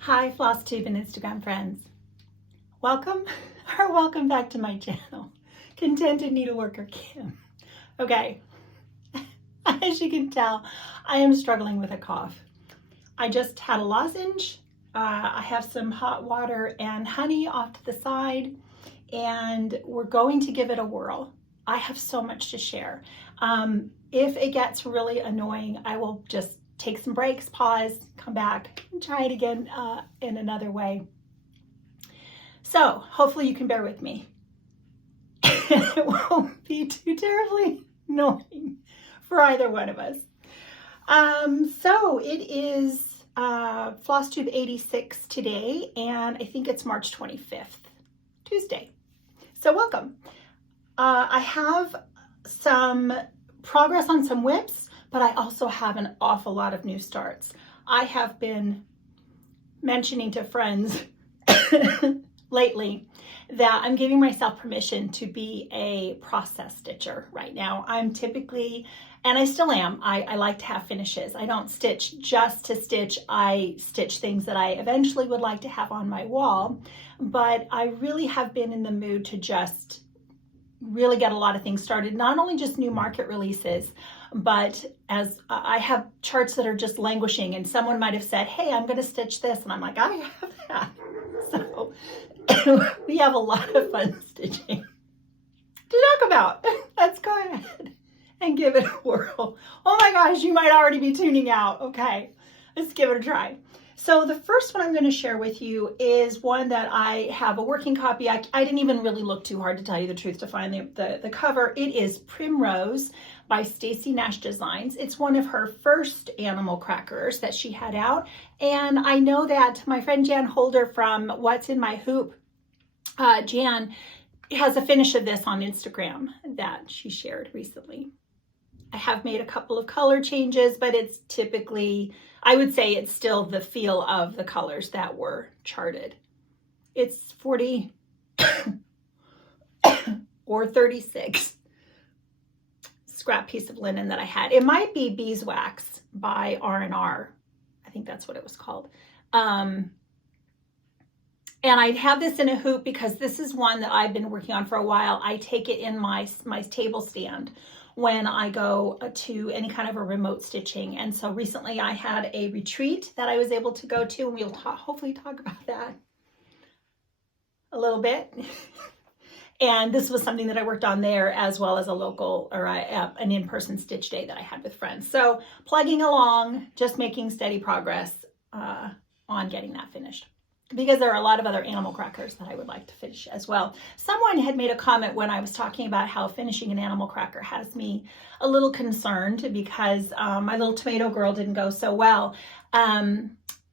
Hi, Flosstube and Instagram friends. Welcome back to my channel, Contented Needleworker Kim. Okay, as you can tell, I am struggling with a cough. I just had a lozenge. I have some hot water and honey off to the side, and we're going to give it a whirl. I have so much to share. If it gets really annoying, I will just take some breaks, pause, come back, and try it again in another way. So hopefully you can bear with me. It won't be too terribly annoying for either one of us. So it is Flosstube 86 today, and I think it's March 25th, Tuesday. So welcome. I have some progress on some whips, but I also have an awful lot of new starts. I have been mentioning to friends lately that I'm giving myself permission to be a process stitcher right now. I'm typically, and I still am, I like to have finishes. I don't stitch just to stitch. I stitch things that I eventually would like to have on my wall, but I really have been in the mood to just really get a lot of things started, not only just new market releases, but as I have charts that are just languishing, and someone might have said, hey, I'm going to stitch this, and I'm like, I have that. So we have a lot of fun stitching to talk about. Let's go ahead and give it a whirl. Oh my gosh, you might already be tuning out. Okay, let's give it a try. So the first one I'm going to share with you is one that I have a working copy. I didn't even really look too hard, to tell you the truth, to find the cover. It is Primrose by Stacey Nash Designs. It's one of her first animal crackers that she had out. And I know that my friend Jan Holder from What's in My Hoop, Jan, has a finish of this on Instagram that she shared recently. I have made a couple of color changes, but it's typically, I would say it's still the feel of the colors that were charted. It's 40 or 36 scrap piece of linen that I had. It might be Beeswax by R&R. I think that's what it was called. And I have this in a hoop because this is one that I've been working on for a while. I take it in my table stand when I go to any kind of a remote stitching. And so recently I had a retreat that I was able to go to, and we'll hopefully talk about that a little bit. And this was something that I worked on there, as well as a local or an in-person stitch day that I had with friends. So plugging along, just making steady progress on getting that finished, because there are a lot of other animal crackers that I would like to finish as well. Someone had made a comment when I was talking about how finishing an animal cracker has me a little concerned, because my little tomato girl didn't go so well.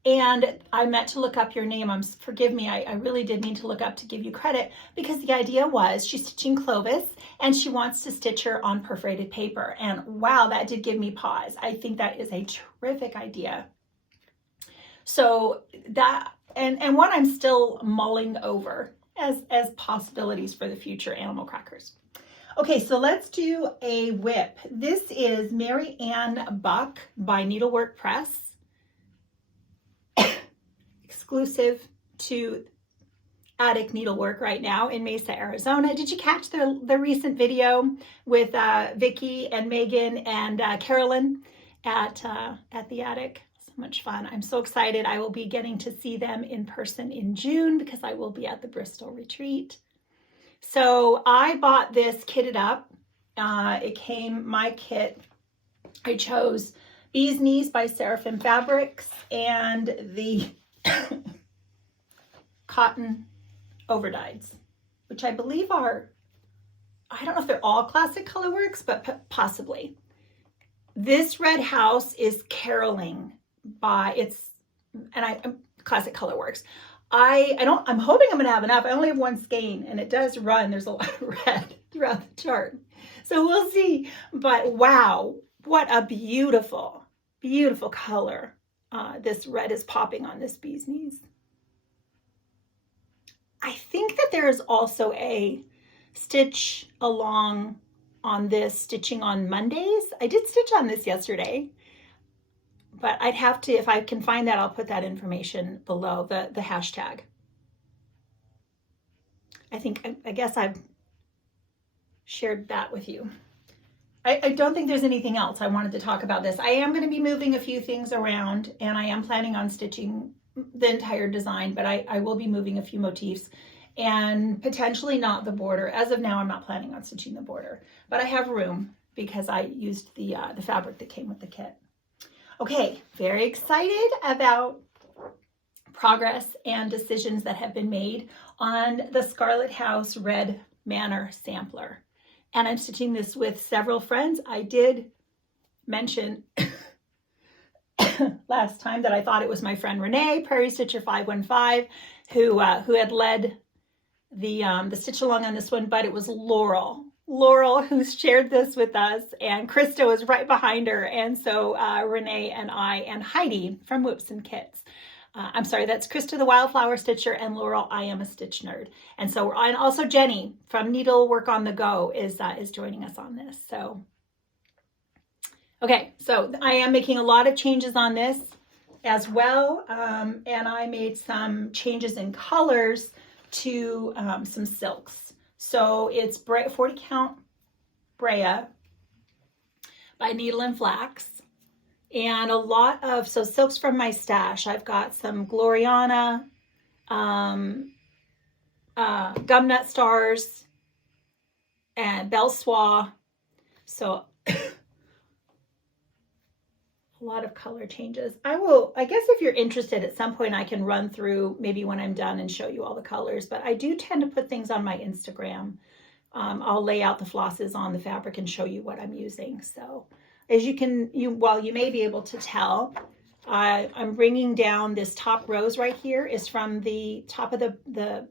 And I meant to look up your name. Forgive me, I really did mean to look up to give you credit, because the idea was she's stitching Clovis and she wants to stitch her on perforated paper. And wow, that did give me pause. I think that is a terrific idea. So that, and one I'm still mulling over as possibilities for the future animal crackers. Okay, so let's do a whip. This is Mary Ann Buck by Needlework Press, exclusive to Attic Needlework right now in Mesa, Arizona. Did you catch the recent video with Vicki and Megan and Carolyn at the Attic? Much fun. I'm so excited. I will be getting to see them in person in June, because I will be at the Bristol retreat. So I bought this kitted up. It came, my kit, I chose Bee's Knees by Seraphim Fabrics and the cotton overdyes, which I believe are, I don't know if they're all classic colorworks, but possibly. This red house is caroling by classic colorworks. I'm hoping I'm gonna have enough. I only have one skein, and it does run. There's a lot of red throughout the chart, so we'll see. But wow, what a beautiful, beautiful color this red is popping on this Bee's Knees. I think that there is also a stitch along on this, stitching on Mondays. I did stitch on this yesterday, but I'd have to, if I can find that, I'll put that information below, the hashtag. I guess I've shared that with you. I don't think there's anything else I wanted to talk about this. I am going to be moving a few things around, and I am planning on stitching the entire design, but I will be moving a few motifs and potentially not the border. As of now, I'm not planning on stitching the border, but I have room because I used the fabric that came with the kit. Okay, very excited about progress and decisions that have been made on the Scarlet House Red Manor sampler. And I'm stitching this with several friends. I did mention last time that I thought it was my friend Renee, Prairie Stitcher 515, who had led the stitch along on this one, but it was Laurel who shared this with us, and Krista was right behind her. And so Renee and I and Heidi from Whips and Kits. I'm sorry, that's Krista the Wildflower Stitcher, and Laurel, I Am a Stitch Nerd. And so and also Jenny from Needlework on the Go is joining us on this. So, okay, so I am making a lot of changes on this as well. And I made some changes in colors to some silks. So it's 40 count Brea by Needle and Flax. And a lot of, silks from my stash. I've got some Gloriana, Gumnut Stars, and Belsois. So a lot of color changes. I guess if you're interested at some point, I can run through maybe when I'm done and show you all the colors, but I do tend to put things on my Instagram. I'll lay out the flosses on the fabric and show you what I'm using. So as you may be able to tell, I'm bringing down this top rose right here is from the top of the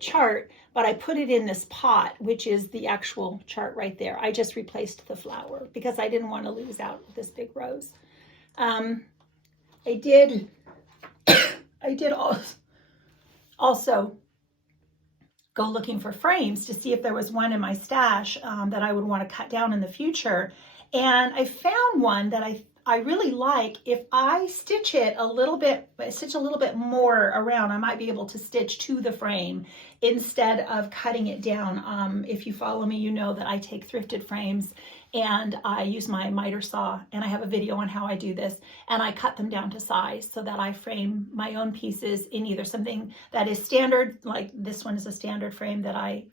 chart, but I put it in this pot, which is the actual chart right there. I just replaced the flower because I didn't want to lose out with this big rose. I did also go looking for frames to see if there was one in my stash that I would want to cut down in the future. And I found one that I really like. If I stitch a little bit more around, I might be able to stitch to the frame instead of cutting it down. If you follow me, you know that I take thrifted frames and I use my miter saw, and I have a video on how I do this, and I cut them down to size so that I frame my own pieces in either something that is standard, like this one is a standard frame that I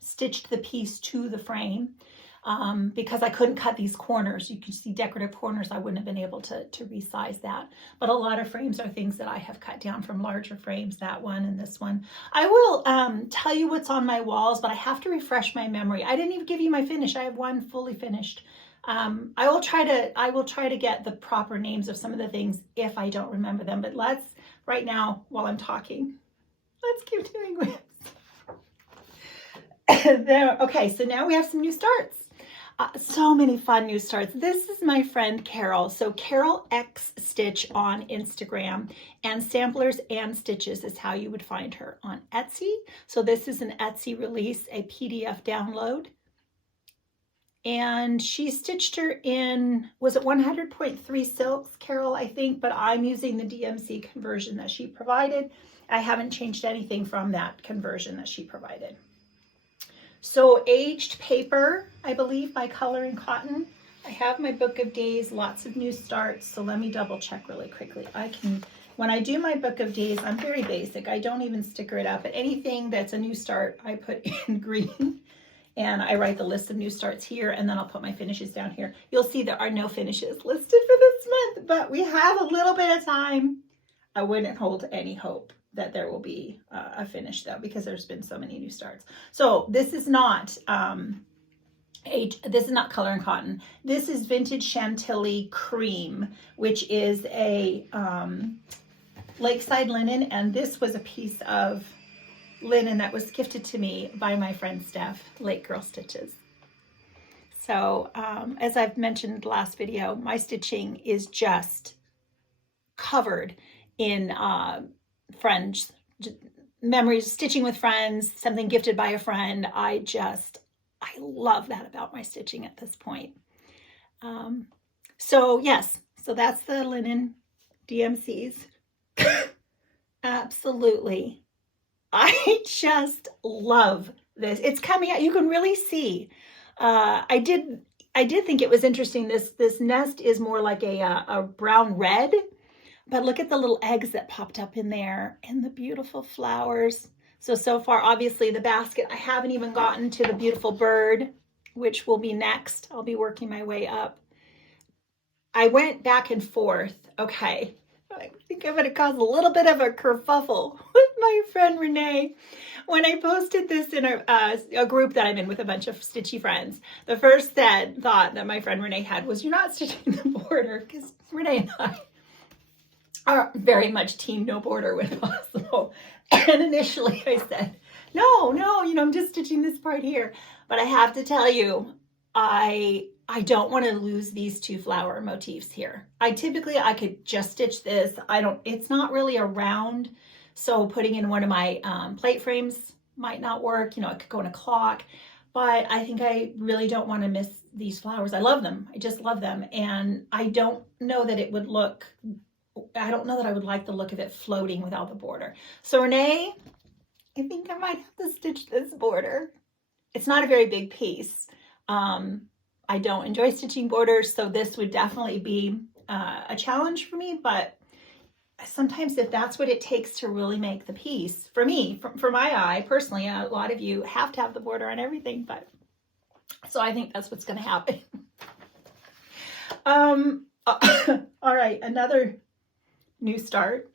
stitched the piece to the frame. Because I couldn't cut these corners. You can see decorative corners. I wouldn't have been able to resize that. But a lot of frames are things that I have cut down from larger frames, that one and this one. I will tell you what's on my walls, but I have to refresh my memory. I didn't even give you my finish. I have one fully finished. I will try to get the proper names of some of the things if I don't remember them. But right now, while I'm talking, let's keep doing this. There. Okay, so now we have some new starts. So many fun new starts. This is my friend Carol. So Carol X Stitch on Instagram, and Samplers and Stitches is how you would find her on Etsy. So this is an Etsy release, a PDF download. And she stitched her in, was it 100.3 silks, Carol, I think, but I'm using the DMC conversion that she provided. I haven't changed anything from that conversion that she provided. So aged paper, I believe, by Color and Cotton. I have my book of days, lots of new starts. So let me double check really quickly. When I do my book of days, I'm very basic. I don't even sticker it up. But anything that's a new start, I put in green. And I write the list of new starts here, and then I'll put my finishes down here. You'll see there are no finishes listed for this month, but we have a little bit of time. I wouldn't hold any hope that there will be a finish though, because there's been so many new starts. So this is not this is not Color and Cotton. This is Vintage Chantilly Cream, which is a Lakeside linen, and this was a piece of linen that was gifted to me by my friend Steph, Lake Girl Stitches. So as I've mentioned last video, my stitching is just covered in friends, memories, stitching with friends, something gifted by a friend. I love that about my stitching at this point. So yes, So that's the linen DMCs. Absolutely. I just love this. It's coming out. You can really see. I did think it was interesting. This nest is more like a brown red, but look at the little eggs that popped up in there and the beautiful flowers. So far, obviously the basket, I haven't even gotten to the beautiful bird, which will be next. I'll be working my way up. I went back and forth. Okay. I think I'm going to cause a little bit of a kerfuffle with my friend Renee. When I posted this in a group that I'm in with a bunch of stitchy friends, the first thought that my friend Renee had was, you're not stitching the border, because Renee and I are very much team no border when possible. And initially I said, no, I'm just stitching this part here. But I have to tell you, I don't want to lose these two flower motifs here. I could just stitch this. It's not really a round, so putting in one of my plate frames might not work. It could go in a clock, but I think I really don't want to miss these flowers. I love them. I just love them. And I don't know that I would like the look of it floating without the border. So Renee, I think I might have to stitch this border. It's not a very big piece. I don't enjoy stitching borders, so this would definitely be a challenge for me, but sometimes if that's what it takes to really make the piece, for me, for my eye, personally, a lot of you have to have the border on everything, but so I think that's what's going to happen. All right, another new start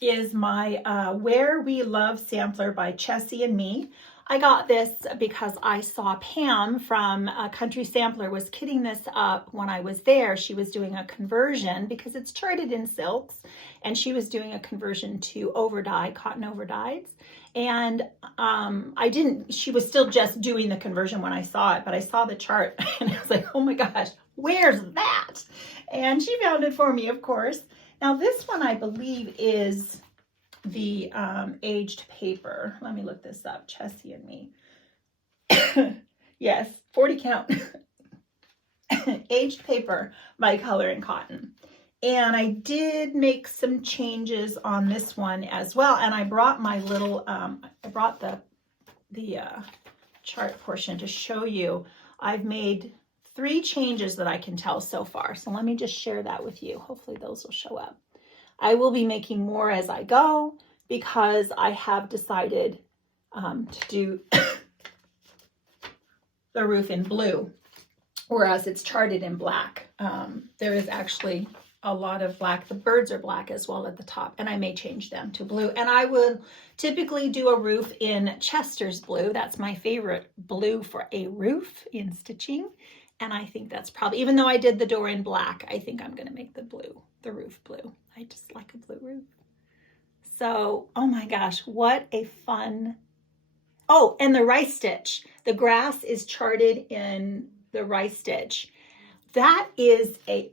is my Where We Love sampler by Chessie and Me. I got this because I saw Pam from Country Sampler was kitting this up when I was there. She was doing a conversion because it's charted in silks, and she was doing a conversion to overdye, cotton overdyes. And she was still just doing the conversion when I saw it, but I saw the chart and I was like, oh my gosh, where's that? And she found it for me, of course. Now this one I believe is the aged paper. Let me look this up. Chessie and Me. Yes, 40 count. Aged paper by Color and Cotton. And I did make some changes on this one as well. And I brought my little, I brought the chart portion to show you. I've made 3 changes that I can tell so far. So let me just share that with you. Hopefully those will show up. I will be making more as I go because I have decided to do the roof in blue, whereas it's charted in black. There is actually a lot of black. The birds are black as well at the top, and I may change them to blue. And I would typically do a roof in Chester's blue. That's my favorite blue for a roof in stitching. And I think that's probably, even though I did the door in black, I think I'm going to make the roof blue. I just like a blue roof. So, oh my gosh, what a fun. Oh, and the rice stitch. The grass is charted in the rice stitch. That is a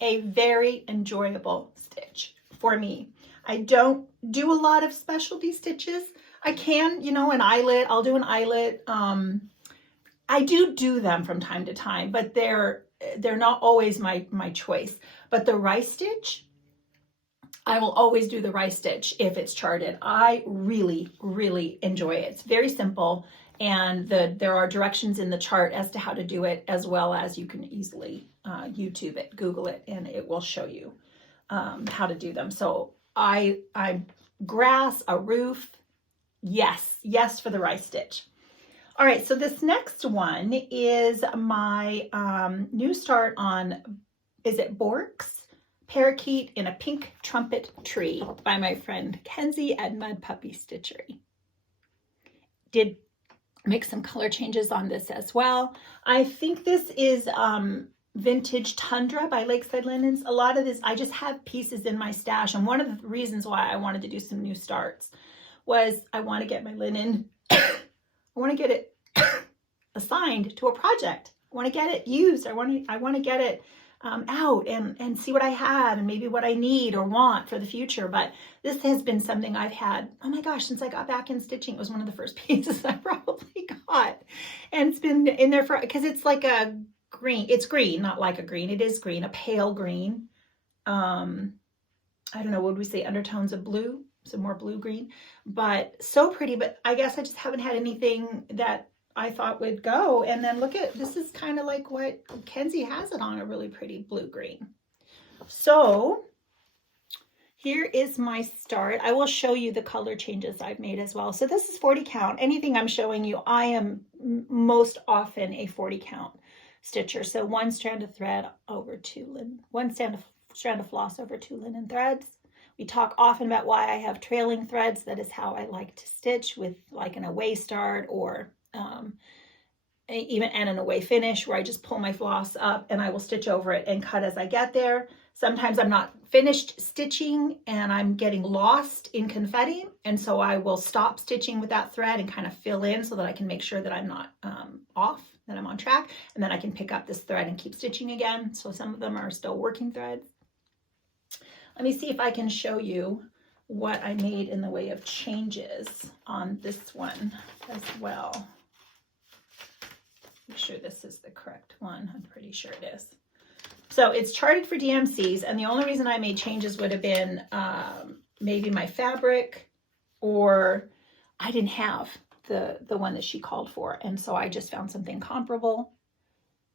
very enjoyable stitch for me. I don't do a lot of specialty stitches. I can, an eyelet. I'll do an eyelet. I do them from time to time, but they're not always my choice. But the rice stitch, I will always do the rice stitch if it's charted. I really, really enjoy it. It's very simple, and there are directions in the chart as to how to do it, as well as you can easily YouTube it, Google it, and it will show you how to do them. So I grass, a roof, yes for the rice stitch. All right, so this next one is my new start on, is it Borks? Parakeet in a Pink Trumpet Tree by my friend Kenzie at Mud Puppy Stitchery. Did make some color changes on this as well. I think this is Vintage Tundra by Lakeside Linens. A lot of this, I just have pieces in my stash, and one of the reasons why I wanted to do some new starts was I want to get my linen I want to get it assigned to a project. I want to get it used. I want to get it out and see what I have and maybe what I need or want for the future. But this has been something I've had, oh my gosh, since I got back in stitching. It was one of the first pieces I probably got. And it's been in there because it's like a green. It's green, not like a green. It is green, a pale green. I don't know, would we say undertones of blue? Some more blue-green, but so pretty. But I guess I just haven't had anything that I thought would go. And then look at, this is kind of like what Kenzie has it on, a really pretty blue-green. So here is my start. I will show you the color changes I've made as well. So this is 40 count. Anything I'm showing you, I am most often a 40 count stitcher. So 1 strand of thread over 2 linen, 1 strand of floss over 2 linen threads. We talk often about why I have trailing threads. That is how I like to stitch, with like an away start or even an away finish, where I just pull my floss up and I will stitch over it and cut as I get there. Sometimes I'm not finished stitching and I'm getting lost in confetti, and so I will stop stitching with that thread and kind of fill in so that I can make sure that I'm not off, that I'm on track, and then I can pick up this thread and keep stitching again. So some of them are still working threads. Let me see if I can show you what I made in the way of changes on this one as well. Make sure this is the correct one. I'm pretty sure it is. So it's charted for DMCs, and the only reason I made changes would have been maybe my fabric, or I didn't have the one that she called for, and so I just found something comparable.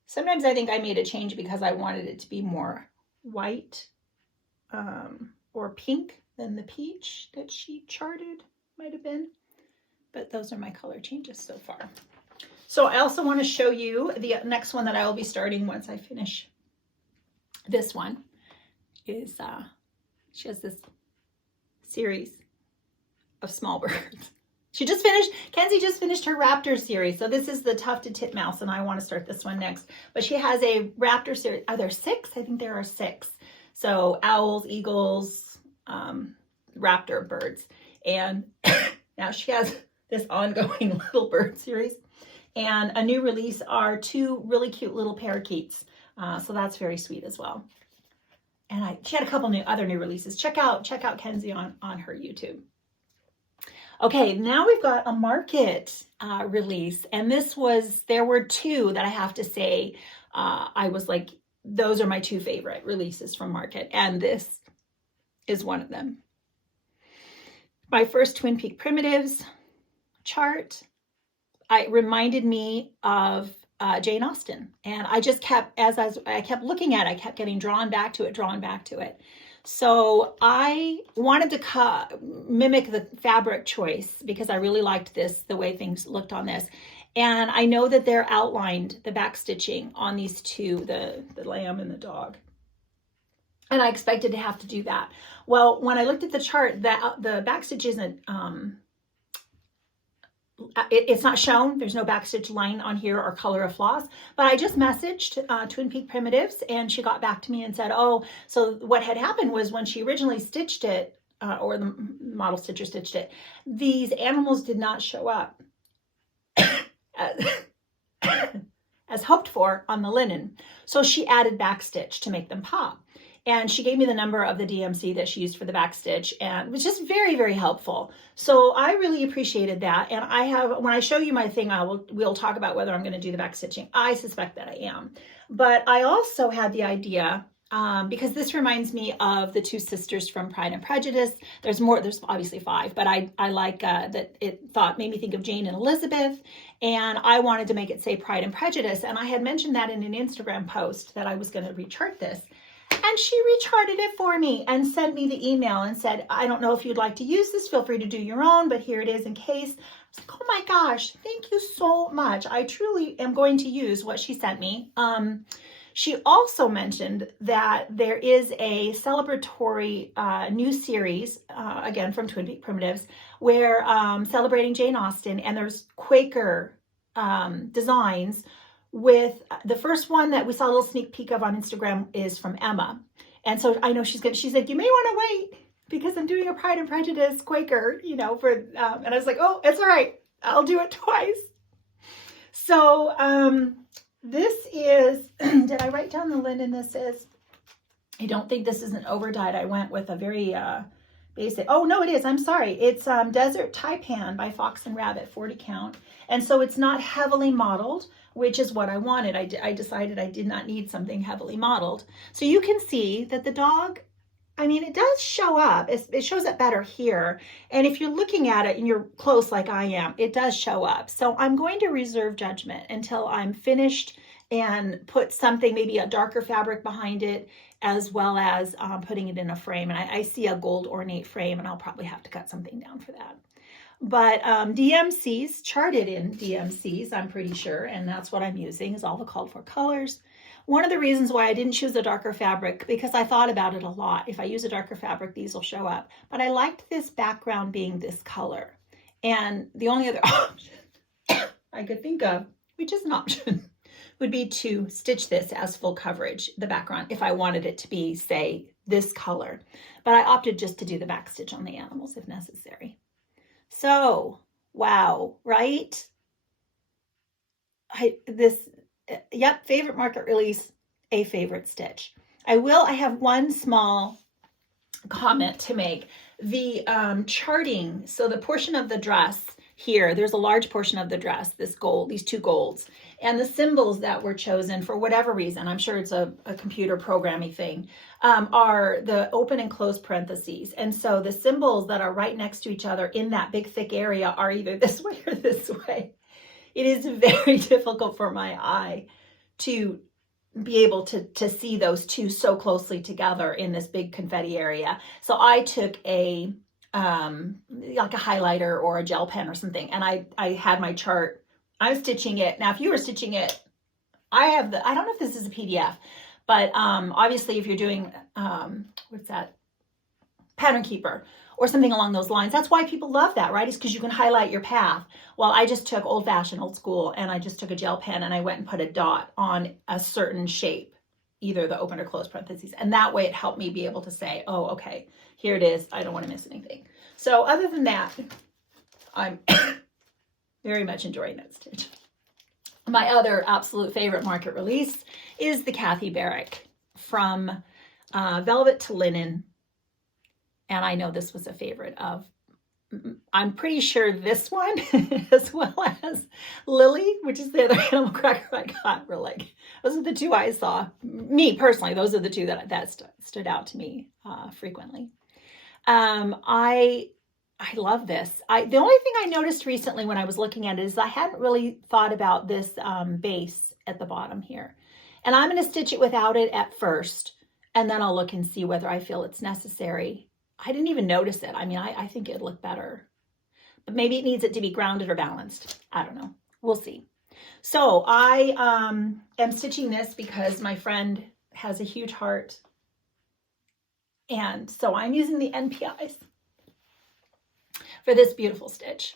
Sometimes I think I made a change because I wanted it to be more white or pink than the peach that she charted, might have been. But those are my color changes so far. So I also want to show you the next one that I will be starting once I finish this one. Is she has this series of small birds. Kenzie just finished her raptor series. So this is the tufted titmouse, and I want to start this one next. But she has a raptor series. Are there 6? I think there are 6. So owls, eagles, raptor birds. And now she has this ongoing little bird series. And a new release are 2 really cute little parakeets. So that's very sweet as well. And she had a couple other new releases. Check out Kenzie on her YouTube. Okay, now we've got a market release. And there were 2 that I have to say, I was like, those are my 2 favorite releases from market. And this is one of them. My first Twin Peak Primitives chart, it reminded me of Jane Austen. And I just kept, I kept looking at it, I kept getting drawn back to it. So I wanted to mimic the fabric choice because I really liked the way things looked on this. And I know that they're outlined, the back stitching on these 2, the lamb and the dog. And I expected to have to do that. Well, when I looked at the chart, the back stitch isn't, it's not shown. There's no backstitch line on here or color of floss, but I just messaged Twin Peak Primitives, and she got back to me and said, oh, so what had happened was when she originally stitched it, or the model stitcher stitched it, these animals did not show up as hoped for on the linen. So she added backstitch to make them pop. And she gave me the number of the DMC that she used for the backstitch, and it was just very, very helpful. So I really appreciated that. And when I show you my thing, we'll talk about whether I'm going to do the backstitching. I suspect that I am. But I also had the idea, because this reminds me of the 2 sisters from Pride and Prejudice. There's obviously 5, but I like that it made me think of Jane and Elizabeth. And I wanted to make it say Pride and Prejudice. And I had mentioned that in an Instagram post that I was going to rechart this. And she recharted it for me and sent me the email and said, I don't know if you'd like to use this. Feel free to do your own, but here it is in case. I was like, oh my gosh, thank you so much. I truly am going to use what she sent me. She also mentioned that there is a celebratory new series, again from Twin Peak Primitives, where celebrating Jane Austen, and there's Quaker designs. With the first one that we saw a little sneak peek of on Instagram is from Emma. And so I know she said, you may want to wait because I'm doing a Pride and Prejudice Quaker, and I was like, oh, it's all right. I'll do it twice. So this is, did I write down the linen this is? I don't think this is an overdyed. I went with a very basic, oh no, it is. I'm sorry. It's Desert Taipan by Fox and Rabbit, 40 count. And so it's not heavily mottled, which is what I wanted. I decided I did not need something heavily mottled. So you can see that the dog, I mean, it does show up. It shows up better here. And if you're looking at it and you're close like I am, it does show up. So I'm going to reserve judgment until I'm finished and put something, maybe a darker fabric behind it, as well as putting it in a frame. And I see a gold ornate frame, and I'll probably have to cut something down for that. But DMCs, charted in DMCs, I'm pretty sure, and that's what I'm using, is all the called for colors. One of the reasons why I didn't choose a darker fabric, because I thought about it a lot. If I use a darker fabric, these will show up. But I liked this background being this color. And the only other option I could think of, which is an option, would be to stitch this as full coverage, the background, if I wanted it to be, say, this color. But I opted just to do the back stitch on the animals if necessary. So, wow, right? Yep, favorite market release, a favorite stitch. I have one small comment to make. The charting, so the portion of the dress here, there's a large portion of the dress, this gold, these two golds, and the symbols that were chosen for whatever reason, I'm sure it's a computer programming thing, are the open and closed parentheses. And so the symbols that are right next to each other in that big thick area are either this way or this way. It is very difficult for my eye to be able to see those two so closely together in this big confetti area. So I took like a highlighter or a gel pen or something, and I had my chart. I was stitching it. Now, if you were stitching it, I don't know if this is a PDF, but obviously if you're doing, what's that? Pattern Keeper or something along those lines. That's why people love that, right? Is because you can highlight your path. Well, I just took old fashioned, old school, and I just took a gel pen and I went and put a dot on a certain shape, either the open or closed parentheses. And that way it helped me be able to say, oh, okay, here it is. I don't want to miss anything. So other than that, I'm very much enjoying that stitch. My other absolute favorite market release is the Kathy Barrick from Velvet to Linen. And I know this was a favorite of, I'm pretty sure this one, as well as Lily, which is the other animal cracker I got. Those are the two I saw. Me personally, those are the two that stood out to me frequently. I love this. The only thing I noticed recently when I was looking at it is I hadn't really thought about this base at the bottom here. And I'm going to stitch it without it at first, and then I'll look and see whether I feel it's necessary. I didn't even notice it. I mean, I think it'd look better, but maybe it needs it to be grounded or balanced. I don't know. We'll see. So I am stitching this because my friend has a huge heart. And so I'm using the NPIs for this beautiful stitch.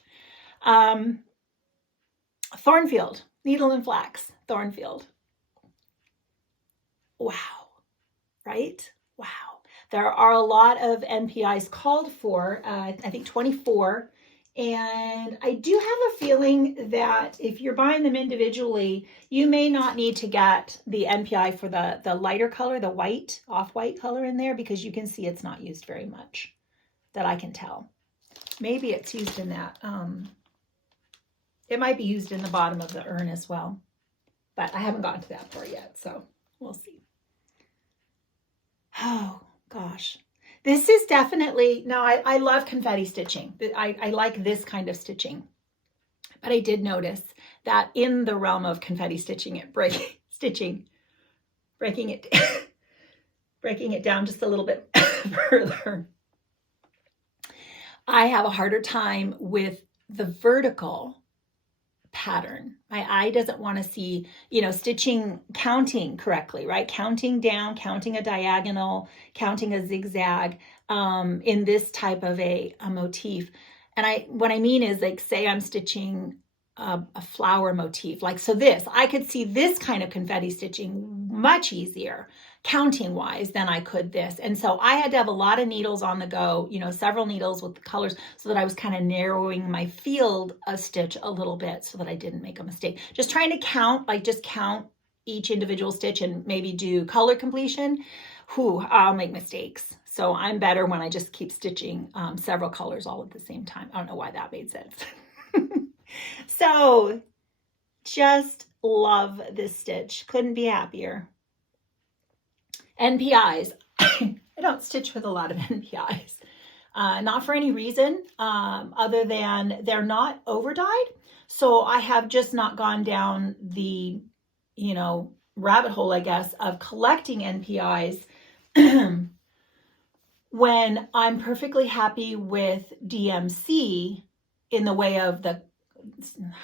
Thornfield, Needle and Flax, Thornfield. Wow, right? Wow. There are a lot of NPIs called for, I think 24. And I do have a feeling that if you're buying them individually, you may not need to get the NPI for the lighter color, the white, off-white color in there, because you can see it's not used very much, that I can tell. Maybe it's used in that. It might be used in the bottom of the urn as well, but I haven't gotten to that part yet, so we'll see. Oh, gosh. This is definitely, no, I love confetti stitching. I like this kind of stitching. But I did notice that in the realm of confetti stitching, breaking it down just a little bit further, I have a harder time with the vertical pattern. My eye doesn't want to see, stitching, counting correctly, right? Counting down, counting a diagonal, counting a zigzag in this type of a motif. And what I mean is, like, say I'm stitching a flower motif, like, so this, I could see this kind of confetti stitching much easier counting wise than I could this. And so I had to have a lot of needles on the go, several needles with the colors, so that I was kind of narrowing my field of stitch a little bit so that I didn't make a mistake. Just trying to count, just count each individual stitch and maybe do color completion. I'll make mistakes. So I'm better when I just keep stitching several colors all at the same time. I don't know why that made sense. So Just love this stitch. Couldn't be happier. NPIs. I don't stitch with a lot of NPIs. Not for any reason other than they're not over dyed. So I have just not gone down the, rabbit hole, I guess, of collecting NPIs when I'm perfectly happy with DMC in the way of I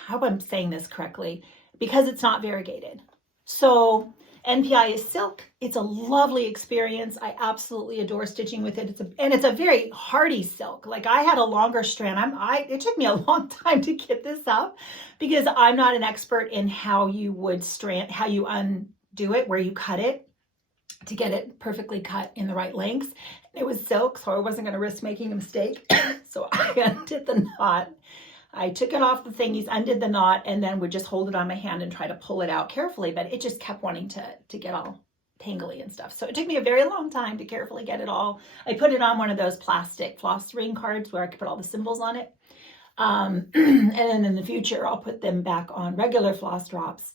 hope I'm saying this correctly, because it's not variegated. So NPI is silk. It's a lovely experience. I absolutely adore stitching with it. It's a very hardy silk. Like, I had a longer strand. It took me a long time to get this up because I'm not an expert in how you undo it, where you cut it to get it perfectly cut in the right lengths. It was silk, so I wasn't going to risk making a mistake. So I undid the knot. I took it off the thingies, undid the knot, and then would just hold it on my hand and try to pull it out carefully, but it just kept wanting to get all tangly and stuff. So it took me a very long time to carefully get it all. I put it on one of those plastic floss ring cards where I could put all the symbols on it. And then in the future, I'll put them back on regular floss drops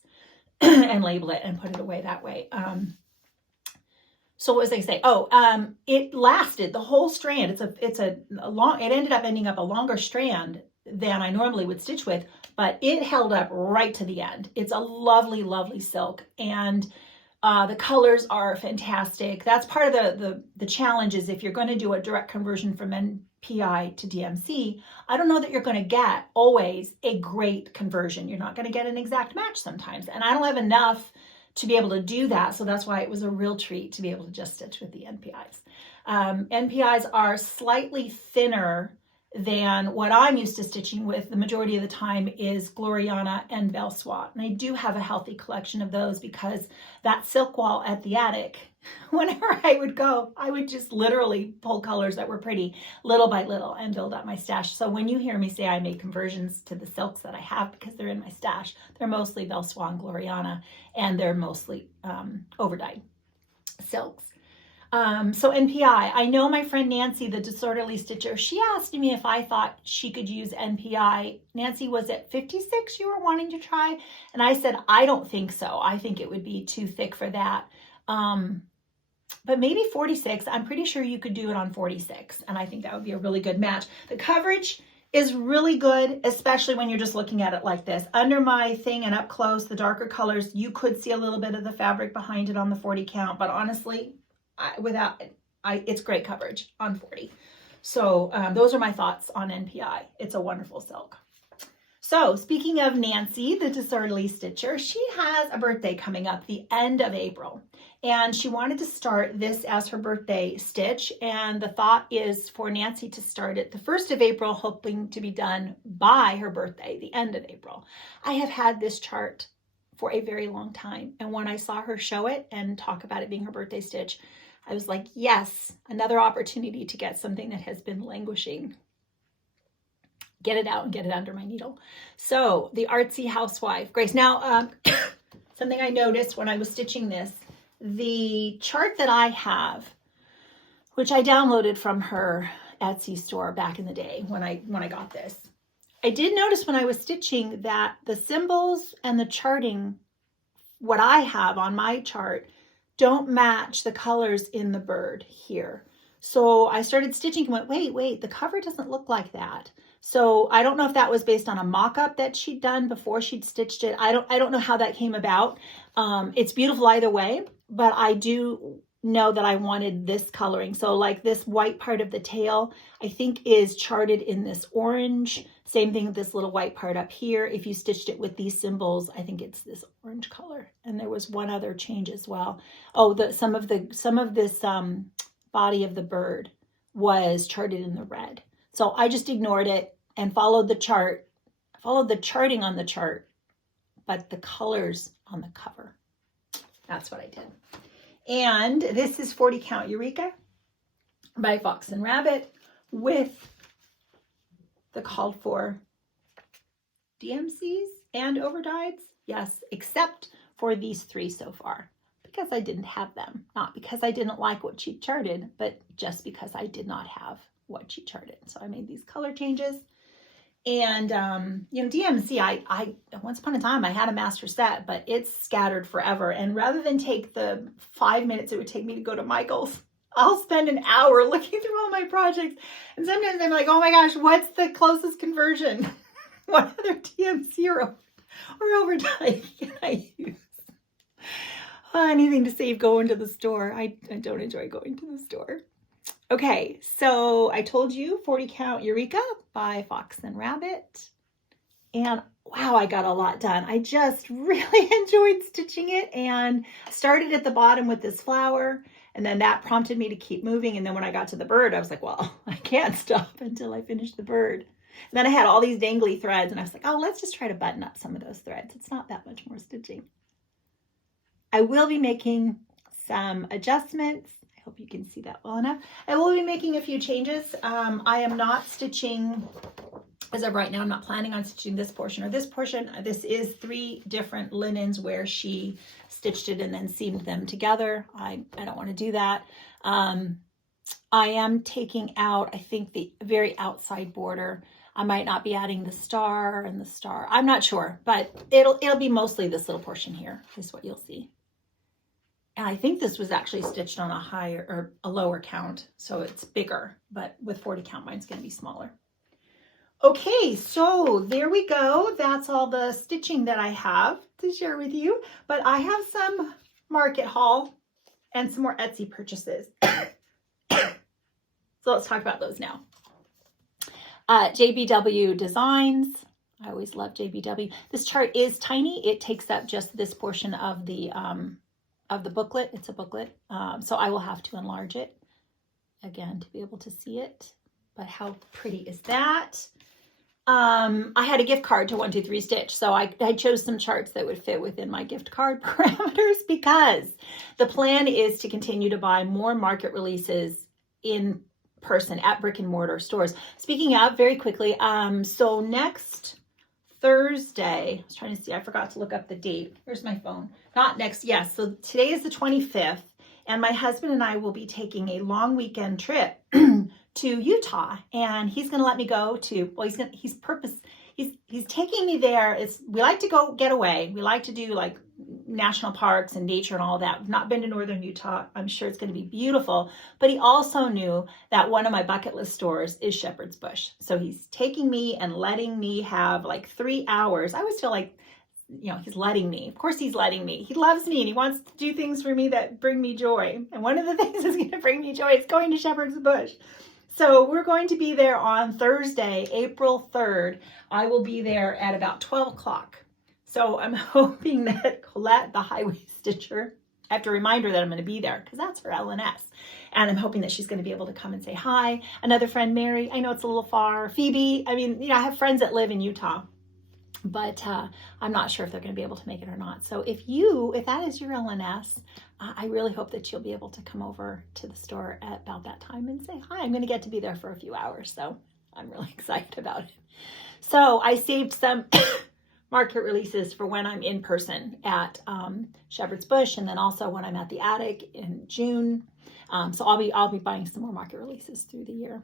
and label it and put it away that way. So what was I say? It lasted the whole strand. It ended up ending up a longer strand than I normally would stitch with, but it held up right to the end. It's a lovely, lovely silk, and the colors are fantastic. That's part of the challenge is if you're going to do a direct conversion from NPI to DMC, I don't know that you're going to get always a great conversion. You're not going to get an exact match sometimes, and I don't have enough to be able to do that, so that's why it was a real treat to be able to just stitch with the NPIs. NPIs are slightly thinner than what I'm used to stitching with. The majority of the time is Gloriana and Belle Swat. And I do have a healthy collection of those because that silk wall at the attic, whenever I would go, I would just literally pull colors that were pretty little by little and build up my stash. So when you hear me say I make conversions to the silks that I have because they're in my stash, they're mostly Belle Swat and Gloriana, and they're mostly overdyed silks. So NPI, I know my friend Nancy, the Disorderly Stitcher, she asked me if I thought she could use NPI. Nancy, was it 56 you were wanting to try? And I said, I don't think so. I think it would be too thick for that. But maybe 46. I'm pretty sure you could do it on 46. And I think that would be a really good match. The coverage is really good, especially when you're just looking at it like this. Under my thing and up close, the darker colors, you could see a little bit of the fabric behind it on the 40 count. But honestly, it's great coverage on 40. So those are my thoughts on NPI. It's a wonderful silk. So speaking of Nancy, the Disorderly Stitcher, she has a birthday coming up the end of April. And she wanted to start this as her birthday stitch. And the thought is for Nancy to start it the 1st of April, hoping to be done by her birthday, the end of April. I have had this chart for a very long time. And when I saw her show it and talk about it being her birthday stitch, I was like, yes, another opportunity to get something that has been languishing. Get it out and get it under my needle. So the Artsy Housewife, Grace. Now, something I noticed when I was stitching this, the chart that I have, which I downloaded from her Etsy store back in the day when I got this, I did notice when I was stitching that the symbols and the charting, what I have on my chart, don't match the colors in the bird here. So I started stitching and went, wait, the cover doesn't look like that. So I don't know if that was based on a mock-up that she'd done before she'd stitched it. I don't know how that came about. It's beautiful either way, but I do know that I wanted this coloring. So like this white part of the tail, I think is charted in this orange. Same thing with this little white part up here. If you stitched it with these symbols, I think it's this orange color. And there was one other change as well. Oh, some of this body of the bird was charted in the red. So I just ignored it and followed the chart. I followed the charting on the chart, but the colors on the cover. That's what I did. And this is 40 Count Eureka by Fox and Rabbit with the called for DMCs and overdyeds. Yes, except for these 3 so far, because I didn't have them. Not because I didn't like what she charted, but just because I did not have what she charted. So I made these color changes And, DMC, I once upon a time, I had a master set, but it's scattered forever. And rather than take the 5 minutes it would take me to go to Michael's, I'll spend an hour looking through all my projects. And sometimes I'm like, oh my gosh, what's the closest conversion? What other DMC or overtime can I use? Anything to save going to the store. I don't enjoy going to the store. Okay, so I told you 40 count Eureka by Fox and Rabbit. And wow, I got a lot done. I just really enjoyed stitching it and started at the bottom with this flower. And then that prompted me to keep moving. And then when I got to the bird, I was like, well, I can't stop until I finish the bird. And then I had all these dangly threads and I was like, oh, let's just try to button up some of those threads. It's not that much more stitching. I will be making some adjustments. I hope you can see that well enough. I will be making a few changes. I am not stitching, as of right now, I'm not planning on stitching this portion or this portion. This is 3 different linens where she stitched it and then seamed them together. I don't want to do that. I am taking out, I think, the very outside border. I might not be adding the star and the star. I'm not sure, but it'll be mostly this little portion here is what you'll see. And I think this was actually stitched on a higher or a lower count, so it's bigger, but with 40 count, mine's going to be smaller. Okay, so there we go. That's all the stitching that I have to share with you, but I have some market haul and some more Etsy purchases. So let's talk about those now. JBW Designs. I always love JBW. This chart is tiny. It takes up just this portion of the booklet. It's a booklet. So I will have to enlarge it again to be able to see it. But how pretty is that? I had a gift card to 123 Stitch. So I chose some charts that would fit within my gift card parameters because the plan is to continue to buy more market releases in person at brick and mortar stores. Speaking of, very quickly, so next Thursday, I was trying to see, I forgot to look up the date. Where's my phone? Not next, yes. So today is the 25th, and my husband and I will be taking a long weekend trip to Utah, and he's going to let me go to, well, he's taking me there. We like to go get away. We like to do like national parks and nature and all that. I've not been to northern Utah. I'm sure it's going to be beautiful. But he also knew that one of my bucket list stores is Shepherd's Bush. So he's taking me and letting me have like 3 hours. I always feel like, he's letting me. Of course he's letting me. He loves me and he wants to do things for me that bring me joy. And one of the things that's going to bring me joy is going to Shepherd's Bush. So we're going to be there on Thursday, April 3rd. I will be there at about 12 o'clock. So I'm hoping that Colette, the highway stitcher, I have to remind her that I'm going to be there because that's her LNS. And I'm hoping that she's going to be able to come and say hi. Another friend, Mary, I know it's a little far. Phoebe, I have friends that live in Utah, but I'm not sure if they're going to be able to make it or not. So if that is your LNS, I really hope that you'll be able to come over to the store at about that time and say hi. I'm going to get to be there for a few hours. So I'm really excited about it. So I saved some market releases for when I'm in person at Shepherd's Bush, and then also when I'm at the attic in June. So I'll be buying some more market releases through the year.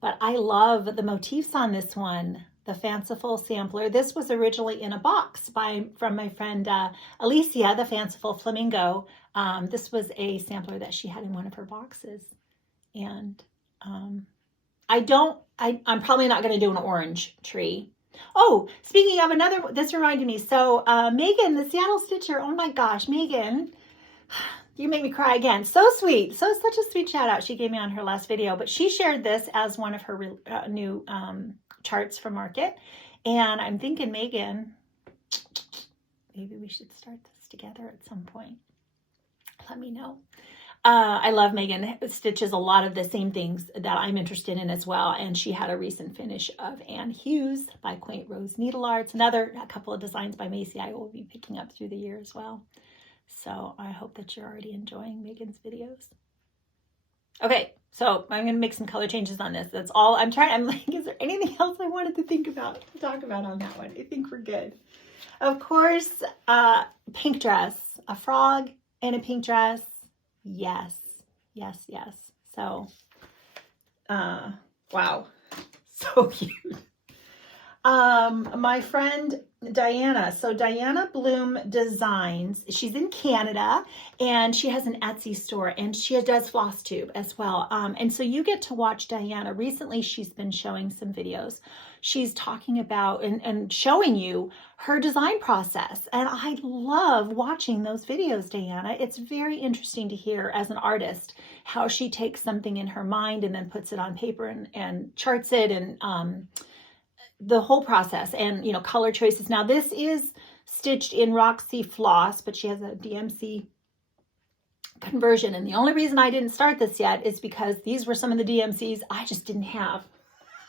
But I love the motifs on this one, the Fanciful Sampler. This was originally in a box from my friend Alicia, the Fanciful Flamingo. This was a sampler that she had in one of her boxes. And I'm probably not going to do an orange tree. Oh, speaking of this reminded me. So Megan, the Seattle Stitcher, oh my gosh, Megan, you make me cry again. So sweet. Such a sweet shout out she gave me on her last video. But she shared this as one of her new charts for market. And I'm thinking, Megan, maybe we should start this together at some point. Let me know. I love Megan. Stitches a lot of the same things that I'm interested in as well. And she had a recent finish of Anne Hughes by Quaint Rose Needle Arts. A couple of designs by Macy I will be picking up through the year as well. So I hope that you're already enjoying Megan's videos. Okay, so I'm going to make some color changes on this. That's all I'm trying. I'm like, is there anything else I wanted to talk about on that one? I think we're good. Of course, pink dress, a frog in a pink dress. Yes. So, wow, so cute. My friend Diana. So Diana Bloom Designs. She's in Canada and she has an Etsy store and she does Flosstube as well. And so you get to watch Diana. Recently, she's been showing some videos. She's talking about and showing you her design process. And I love watching those videos, Diana. It's very interesting to hear as an artist how she takes something in her mind and then puts it on paper and charts it and the whole process and, you know, color choices. Now this is stitched in Roxy Floss, but she has a DMC conversion. And the only reason I didn't start this yet is because these were some of the DMCs I just didn't have.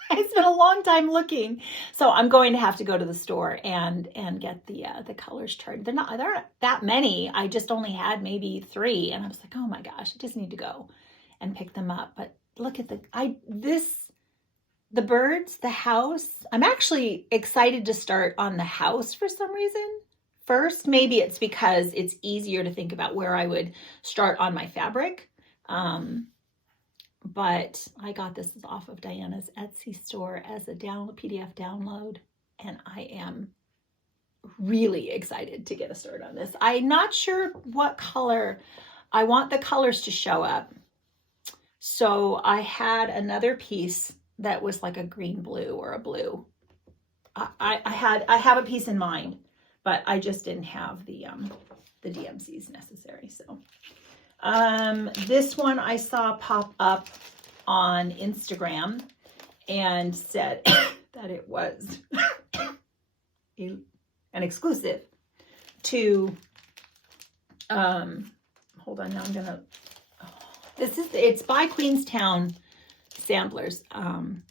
I spent a long time looking. So I'm going to have to go to the store and get the colors charted. There aren't that many. I just only had maybe 3. And I was like, oh my gosh, I just need to go and pick them up. But look at the birds, the house. I'm actually excited to start on the house for some reason first. Maybe it's because it's easier to think about where I would start on my fabric. But I got this off of Diana's Etsy store as a PDF download, and I am really excited to get a start on this. I'm not sure what color. I want the colors to show up. So I had another piece that was like a green blue or a blue. I have a piece in mind, but I just didn't have the DMCs necessary. So this one I saw pop up on Instagram and said that it was an exclusive to hold on, now I'm gonna it's by Queenstown Samplers,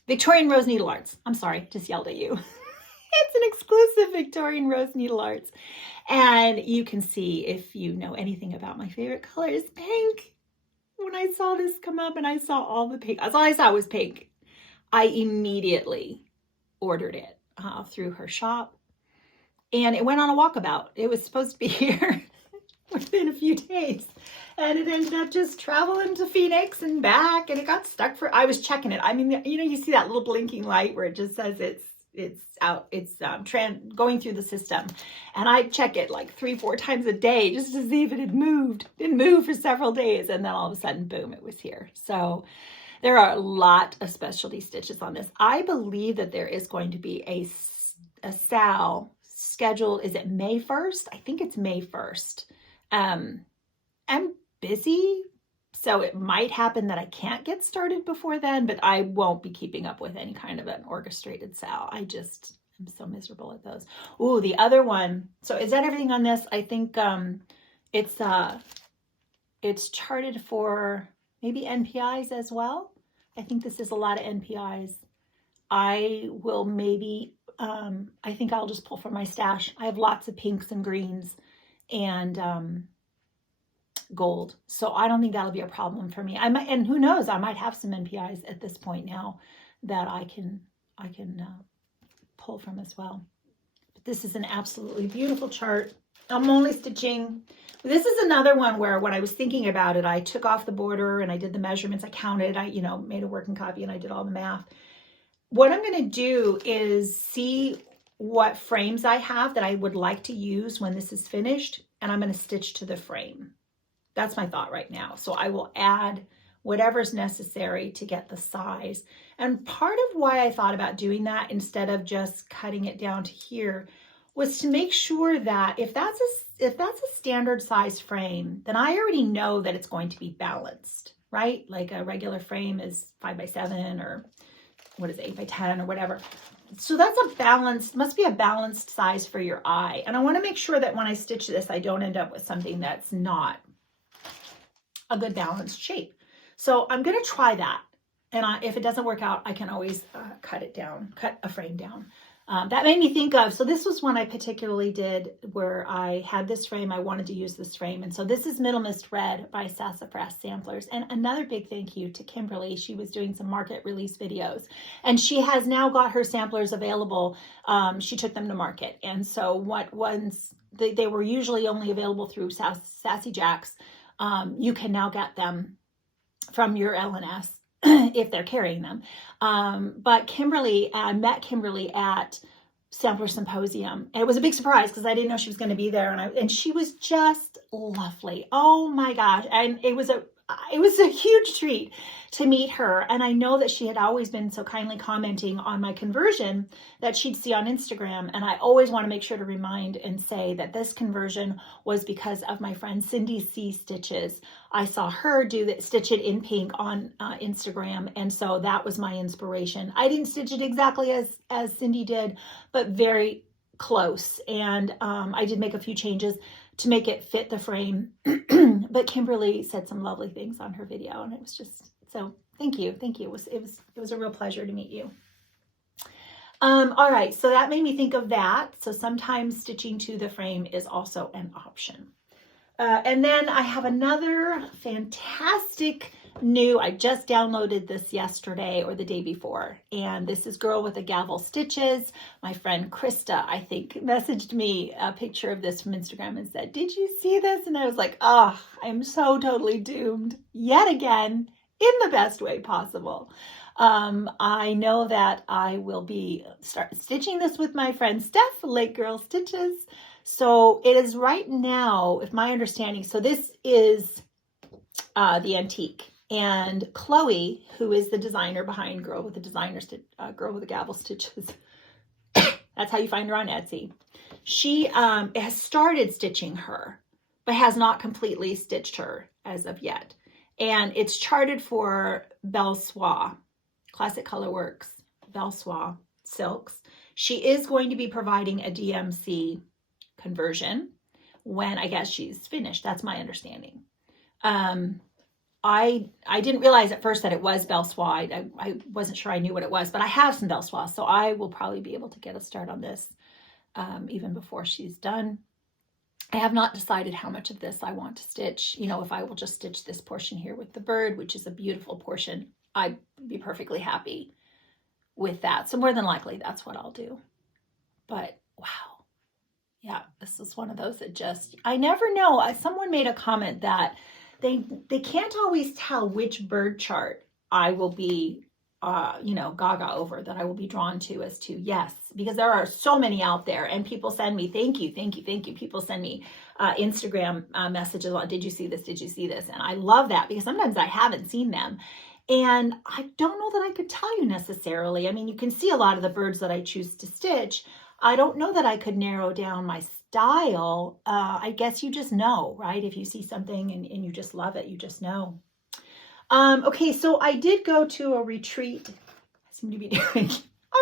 Victorian Rose Needle Arts. I'm sorry, just yelled at you. It's an exclusive Victorian Rose Needle Arts. And you can see, if you know anything about my favorite color, is pink. When I saw this come up and I saw all the pink, all I saw was pink. I immediately ordered it through her shop. And it went on a walkabout. It was supposed to be here within a few days. And it ended up just traveling to Phoenix and back, and it got stuck I was checking it. I mean, you know, you see that little blinking light where it just says it's going through the system. And I check it like 3-4 times a day just to see if it had moved. It didn't move for several days, and then all of a sudden, boom, it was here. So there are a lot of specialty stitches on this. I believe that there is going to be a sale scheduled. Is it May 1st? I think it's May 1st. I'm busy, so it might happen that I can't get started before then, but I won't be keeping up with any kind of an orchestrated sale. I just am so miserable at those. Ooh, the other one. So is that everything on this? I think it's charted for maybe NPIs as well. I think this is a lot of NPIs. I will maybe, I think I'll just pull from my stash. I have lots of pinks and greens and gold. So I don't think that'll be a problem for me. I might, and who knows, I might have some NPIs at this point now that I can pull from as well. But this is an absolutely beautiful chart. I'm only stitching. This is another one where when I was thinking about it, I took off the border and I did the measurements. I counted, I, you know, made a working copy and I did all the math. What I'm going to do is see what frames I have that I would like to use when this is finished, and I'm going to stitch to the frame. That's my thought right now. So I will add whatever's necessary to get the size. And part of why I thought about doing that instead of just cutting it down to here was to make sure that if that's a standard size frame, then I already know that it's going to be balanced, right? Like a regular frame is 5x7 or what is it, 8x10 or whatever. So that's a balanced, must be a balanced size for your eye. And I want to make sure that when I stitch this, I don't end up with something that's not a good balanced shape. So I'm going to try that. And if it doesn't work out, I can always cut a frame down. That made me think of, so this was one I particularly did where I had this frame, I wanted to use this frame. And so this is Middle Mist Red by Sassafras Samplers. And another big thank you to Kimberly. She was doing some market release videos and she has now got her samplers available. She took them to market. And so what ones, they were usually only available through Sassy Jacks. You can now get them from your LNS if they're carrying them. But Kimberly, I met Kimberly at Sampler Symposium, and it was a big surprise because I didn't know she was going to be there, and she was just lovely. Oh my gosh. And it was a huge treat to meet her. And I know that she had always been so kindly commenting on my conversion that she'd see on Instagram. And I always want to make sure to remind and say that this conversion was because of my friend Cindy C. Stitches. I saw her do the Stitch It in Pink on Instagram. And so that was my inspiration. I didn't stitch it exactly as Cindy did, but very close. And I did make a few changes to make it fit the frame. But Kimberly said some lovely things on her video, and it was just, so thank you. It was a real pleasure to meet you. All right, so that made me think of that. So sometimes stitching to the frame is also an option. And then I have another fantastic I just downloaded this yesterday or the day before, and this is Girl with the Gavel Stitches. My friend Krista, I think, messaged me a picture of this from Instagram and said, "Did you see this?" And I was like, oh, I'm so totally doomed yet again in the best way possible. I know that I will be stitching this with my friend Steph, Lake Girl Stitches. So it is right now, if my understanding, so this is the antique. And Chloe, who is the designer behind Girl with the Gavel Stitches, that's how you find her on Etsy. She has started stitching her, but has not completely stitched her as of yet. And it's charted for Belle Soie, Classic Color Works, Belle Soie Silks. She is going to be providing a DMC conversion when I guess she's finished. That's my understanding. I didn't realize at first that it was Belle Soie. I wasn't sure I knew what it was, but I have some Belle Soie, so I will probably be able to get a start on this even before she's done. I have not decided how much of this I want to stitch. You know, if I will just stitch this portion here with the bird, which is a beautiful portion, I'd be perfectly happy with that. So more than likely, that's what I'll do. But wow. Yeah, this is one of those that just, I never know. Someone made a comment that they can't always tell which bird chart I will be, gaga over, that I will be drawn to as to, yes, because there are so many out there, and people send me, thank you. People send me Instagram messages on, did you see this? Did you see this? And I love that because sometimes I haven't seen them. And I don't know that I could tell you necessarily. I mean, you can see a lot of the birds that I choose to stitch. I don't know that I could narrow down my style. I guess you just know, right? If you see something and you just love it, you just know. Okay, so I did go to a retreat. I seem to be doing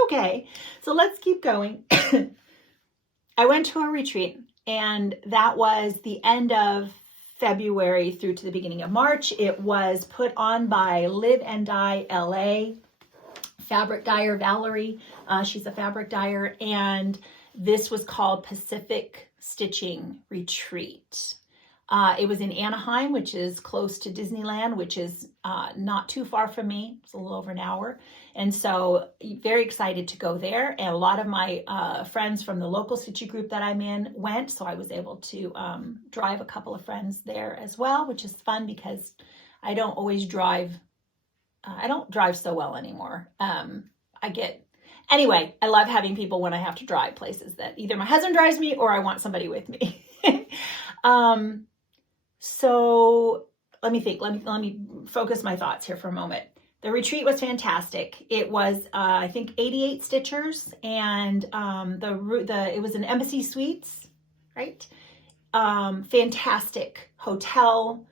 okay. So let's keep going. I went to a retreat, and that was the end of February through to the beginning of March. It was put on by Live and Dye LA, fabric dyer Valerie. She's a fabric dyer, and this was called Pacific Stitching Retreat. It was in Anaheim, which is close to Disneyland, which is not too far from me. It's a little over an hour. And so very excited to go there. And a lot of my friends from the local stitchy group that I'm in went. So I was able to drive a couple of friends there as well, which is fun because I don't always drive. I don't drive so well anymore. Anyway, I love having people when I have to drive places that either my husband drives me or I want somebody with me. So let me think. Let me focus my thoughts here for a moment. The retreat was fantastic. It was, I think, 88 stitchers, and it was an Embassy Suites, right? Fantastic hotel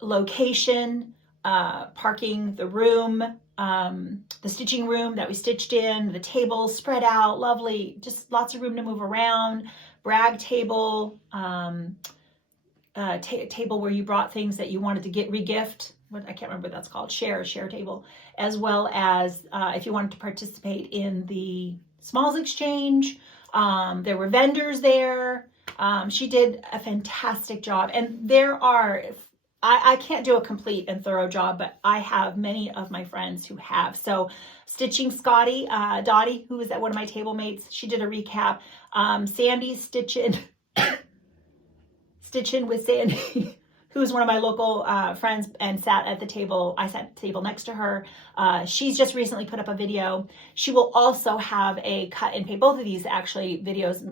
location, parking, the room, the stitching room that we stitched in, the tables spread out, lovely, just lots of room to move around, brag table, table where you brought things that you wanted to regift. I can't remember what that's called, share table, as well as if you wanted to participate in the smalls exchange. There were vendors there. She did a fantastic job. And there are, I can't do a complete and thorough job, but I have many of my friends who have. So Stitching Scotty, Dottie, who was at one of my table mates, she did a recap. Sandy's Stitching with Sandi. who is one of my local friends and sat at the table. I sat at the table next to her. She's just recently put up a video. She will also have a cut and pay. Both of these actually videos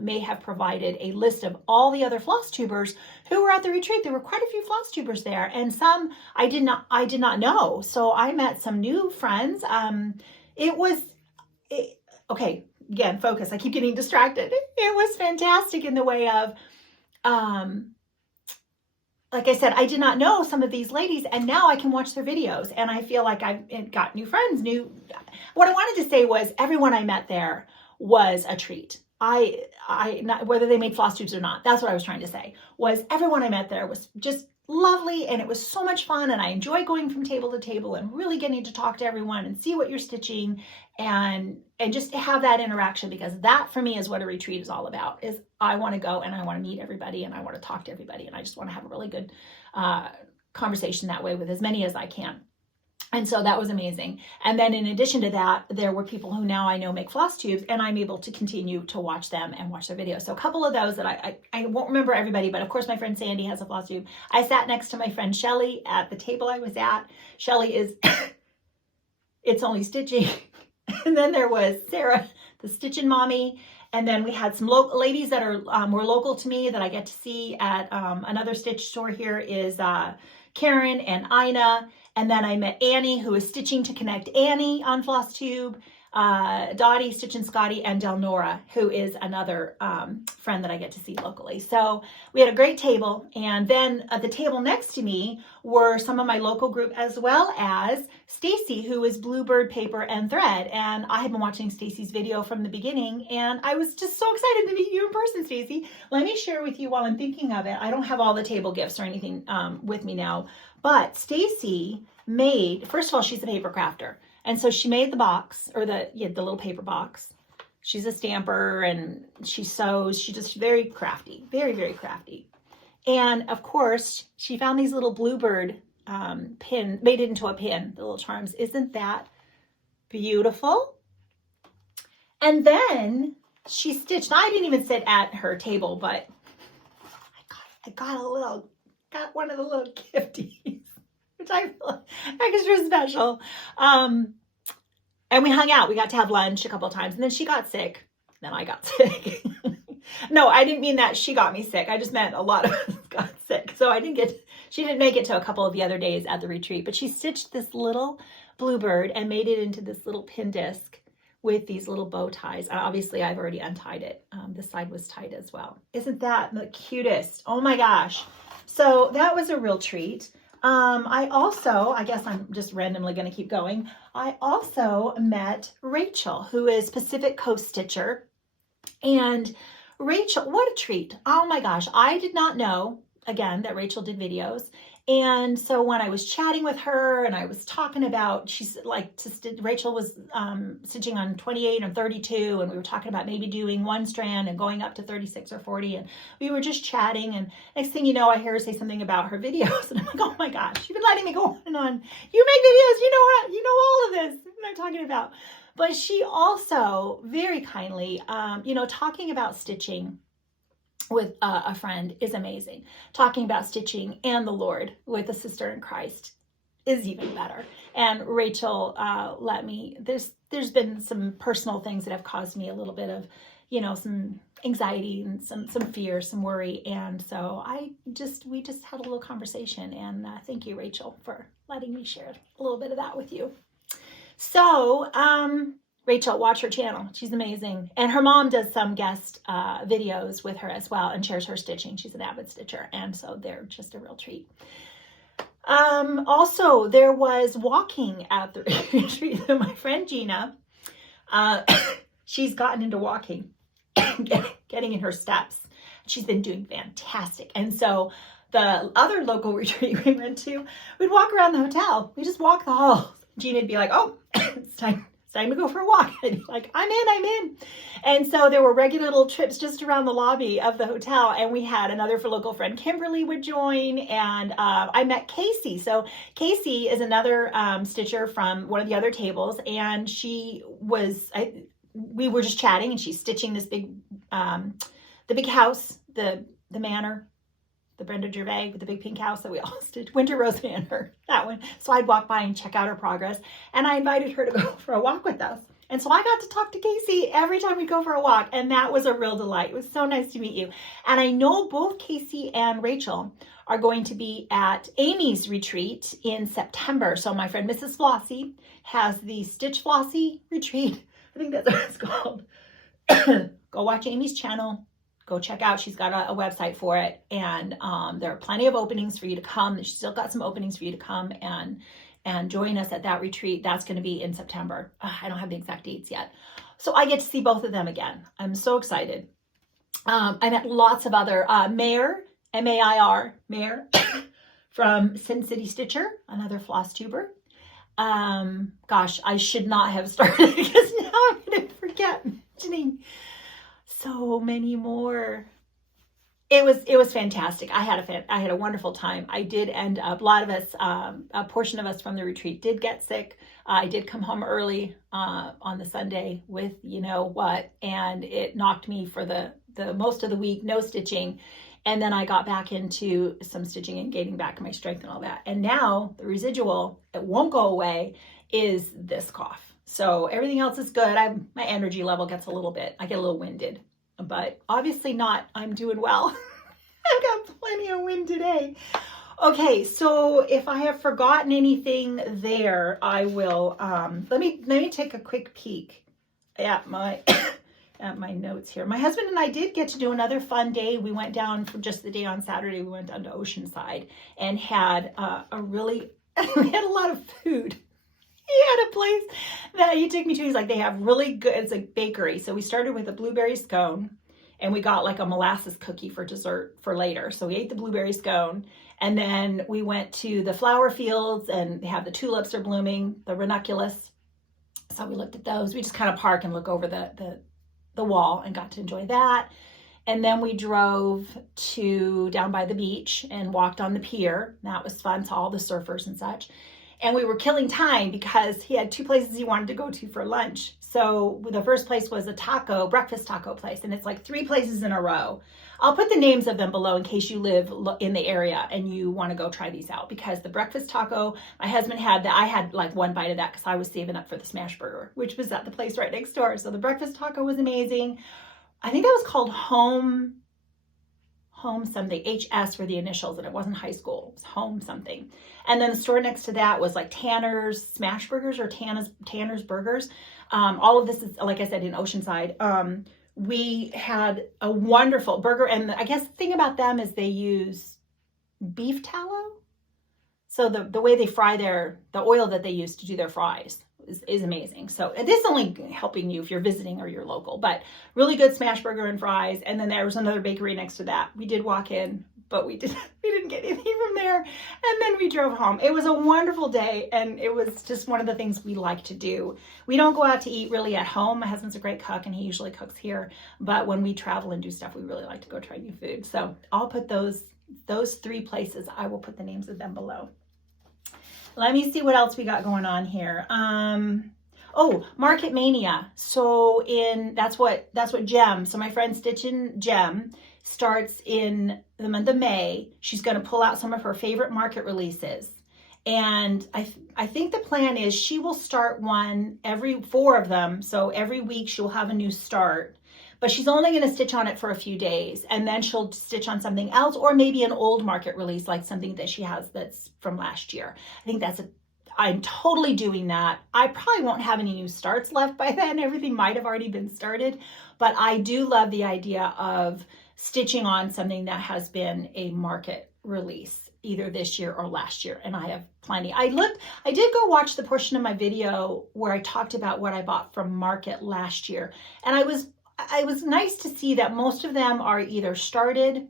may have provided a list of all the other Flosstubers who were at the retreat. There were quite a few Flosstubers there, and some I did not know. So I met some new friends. Okay, again, focus. I keep getting distracted. It was fantastic in the way of, like I said, I did not know some of these ladies, and now I can watch their videos, and I feel like I've got new friends. What I wanted to say was everyone I met there was a treat. Not, whether they made Flosstubes or not, that's what I was trying to say, was everyone I met there was just lovely, and it was so much fun, and I enjoy going from table to table and really getting to talk to everyone and see what you're stitching and just have that interaction, because that for me is what a retreat is all about. Is I want to go and I want to meet everybody and I want to talk to everybody, and I just want to have a really good conversation that way with as many as I can. And so that was amazing. And then in addition to that, there were people who now I know make Flosstubes, and I'm able to continue to watch them and watch their videos. So a couple of those that I won't remember everybody, but of course my friend Sandi has a Flosstube. I sat next to my friend Shelley at the table I was at. Shelley is It's Only Stitching. And then there was Sarah, the Stitching Mommy. And then we had some ladies that are were local to me that I get to see at another stitch store here is Karen and Ina. And then I met Annie, who is Stitching to Connect Annie on Flosstube, Dottie, Stitching Scotty, and Delnora, who is another friend that I get to see locally. So we had a great table. And then at the table next to me were some of my local group, as well as Stacey, who is Bluebird Paper and Thread. And I had been watching Stacey's video from the beginning, and I was just so excited to meet you in person, Stacey. Let me share with you while I'm thinking of it. I don't have all the table gifts or anything with me now, but Stacey made, first of all, she's a paper crafter. And so she made the box, or the little paper box. She's a stamper and she sews. She's just very crafty, very, very crafty. And of course, she found these little bluebird pin, made it into a pin, the little charms. Isn't that beautiful? And then she stitched. Now, I didn't even sit at her table, but I got one of the little gifties, which I feel extra special. And we hung out. We got to have lunch a couple of times, and then she got sick. Then I got sick. No, I didn't mean that she got me sick. I just meant a lot of us got sick. So she didn't make it to a couple of the other days at the retreat, but she stitched this little bluebird and made it into this little pin disc with these little bow ties. Obviously, I've already untied it. This side was tied as well. Isn't that the cutest? Oh my gosh. So that was a real treat. I guess I'm just randomly going to keep going. I also met Rachel, who is Pacific Coast Stitcher. And Rachel, what a treat. Oh my gosh. I did not know, again, that Rachel did videos. And so when I was chatting with her and I was talking about, she's like, Rachel was stitching on 28 and 32, and we were talking about maybe doing one strand and going up to 36 or 40. And we were just chatting, and next thing you know, I hear her say something about her videos. And I'm like, oh my gosh, you've been letting me go on and on. You make videos, you know what? You know all of this that I'm talking about. But she also very kindly, talking about stitching with a friend is amazing. Talking about stitching and the Lord with a sister in Christ is even better. And Rachel let me, there's been some personal things that have caused me a little bit of, some anxiety and some fear, some worry. And so we just had a little conversation, and thank you, Rachel, for letting me share a little bit of that with you. So, Rachel, watch her channel. She's amazing. And her mom does some guest videos with her as well and shares her stitching. She's an avid stitcher. And so they're just a real treat. Also, there was walking at the retreat. My friend Gina, she's gotten into walking, getting in her steps. She's been doing fantastic. And so the other local retreat we went to, we'd walk around the hotel. We just walk the halls. Gina'd be like, oh, it's time to go for a walk. I'd be like, I'm in. And so there were regular little trips just around the lobby of the hotel. And we had another local friend, Kimberly, would join. And I met Casey. So Casey is another stitcher from one of the other tables. And we were just chatting, and she's stitching this big, the big house, the manor, the Brenda Gervais with the big pink house that we all did, Winter Rose Manor, that one. So I'd walk by and check out her progress. And I invited her to go for a walk with us. And so I got to talk to Casey every time we go for a walk. And that was a real delight. It was so nice to meet you. And I know both Casey and Rachel are going to be at Aimee's retreat in September. So my friend Mrs. Flossie has the Stitch Flossie retreat. I think that's what it's called. Go watch Aimee's channel. Go check out. She's got a website for it. And there are plenty of openings for you to come. She's still got some openings for you to come and join us at that retreat. That's going to be in September. I don't have the exact dates yet. So I get to see both of them again. I'm so excited. I met lots of other, Mair, M-A-I-R, Mair, from Sin City Stitcher, another Flosstuber. Gosh, I should not have started because now I'm going to forget mentioning so many more. It was fantastic. I had a wonderful time. I did end up, a lot of us, a portion of us from the retreat did get sick. I did come home early on the Sunday with you know what, and it knocked me for the most of the week, no stitching. And then I got back into some stitching and gaining back my strength and all that. And now the residual, it won't go away, is this cough. So everything else is good. My energy level gets a little bit, I get a little winded, but obviously not, I'm doing well. I've got plenty of wind today. Okay, so if I have forgotten anything there, I will, let me take a quick peek at my at my notes here. My husband and I did get to do another fun day. We went down for just the day on Saturday. We went down to Oceanside and had we had a lot of food. He had a place that he took me to. He's like, they have really good, it's a bakery. So we started with a blueberry scone and we got like a molasses cookie for dessert for later. So we ate the blueberry scone and then we went to the flower fields and they have the tulips are blooming, the ranunculus. So we looked at those. We just kind of park and look over the wall and got to enjoy that. And then we drove down by the beach and walked on the pier. That was fun. Saw all the surfers and such. And we were killing time because he had two places he wanted to go to for lunch. So the first place was a breakfast taco place. And it's like 3 places in a row. I'll put the names of them below in case you live in the area and you want to go try these out. Because the breakfast taco, my husband had that. I had like one bite of that because I was saving up for the smash burger, which was at the place right next door. So the breakfast taco was amazing. I think that was called Home something, HS were the initials, and it wasn't high school. It was Home something. And then the store next to that was like Tanner's Smash Burgers or Tanner's Burgers. All of this is, like I said, in Oceanside. We had a wonderful burger, and I guess the thing about them is they use beef tallow. So the way they fry the oil that they use to do their fries is amazing. So this is only helping you if you're visiting or you're local, but really good smash burger and fries. And then there was another bakery next to that. We did walk in, but we didn't get anything from there. And then we drove home. It was a wonderful day. And it was just one of the things we like to do. We don't go out to eat really at home. My husband's a great cook and he usually cooks here. But when we travel and do stuff, we really like to go try new food. So I'll put those 3 places. I will put the names of them below. Let me see what else we got going on here. Market Mania. So that's what Gem. So my friend Stitchin' Gem starts in the month of May. She's going to pull out some of her favorite market releases. And I think the plan is she will start one every 4 of them. So every week she'll have a new start. But she's only going to stitch on it for a few days. And then she'll stitch on something else or maybe an old market release like something that she has that's from last year. I think I'm totally doing that. I probably won't have any new starts left by then. Everything might have already been started. But I do love the idea of stitching on something that has been a market release either this year or last year. And I have plenty. I did go watch the portion of my video where I talked about what I bought from market last year. And it was nice to see that most of them are either started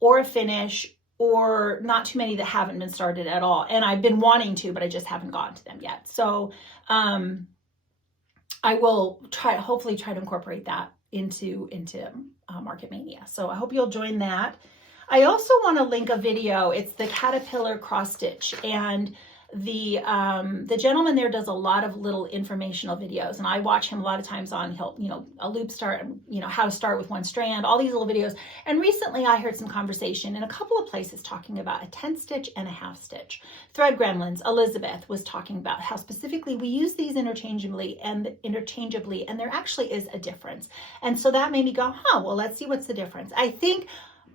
or a finish or not too many that haven't been started at all. And I've been wanting to, but I just haven't gotten to them yet. So I will hopefully try to incorporate that into Market Mania. So I hope you'll join that. I also want to link a video. It's the Caterpillar cross stitch, and the gentleman there does a lot of little informational videos, and I watch him a lot of times on, a loop start, how to start with one strand, all these little videos. And recently I heard some conversation in a couple of places talking about a 10 stitch and a half stitch. Thread Gremlins, Elizabeth was talking about how specifically we use these interchangeably, and there actually is a difference. And so that made me go, well, let's see what's the difference. I think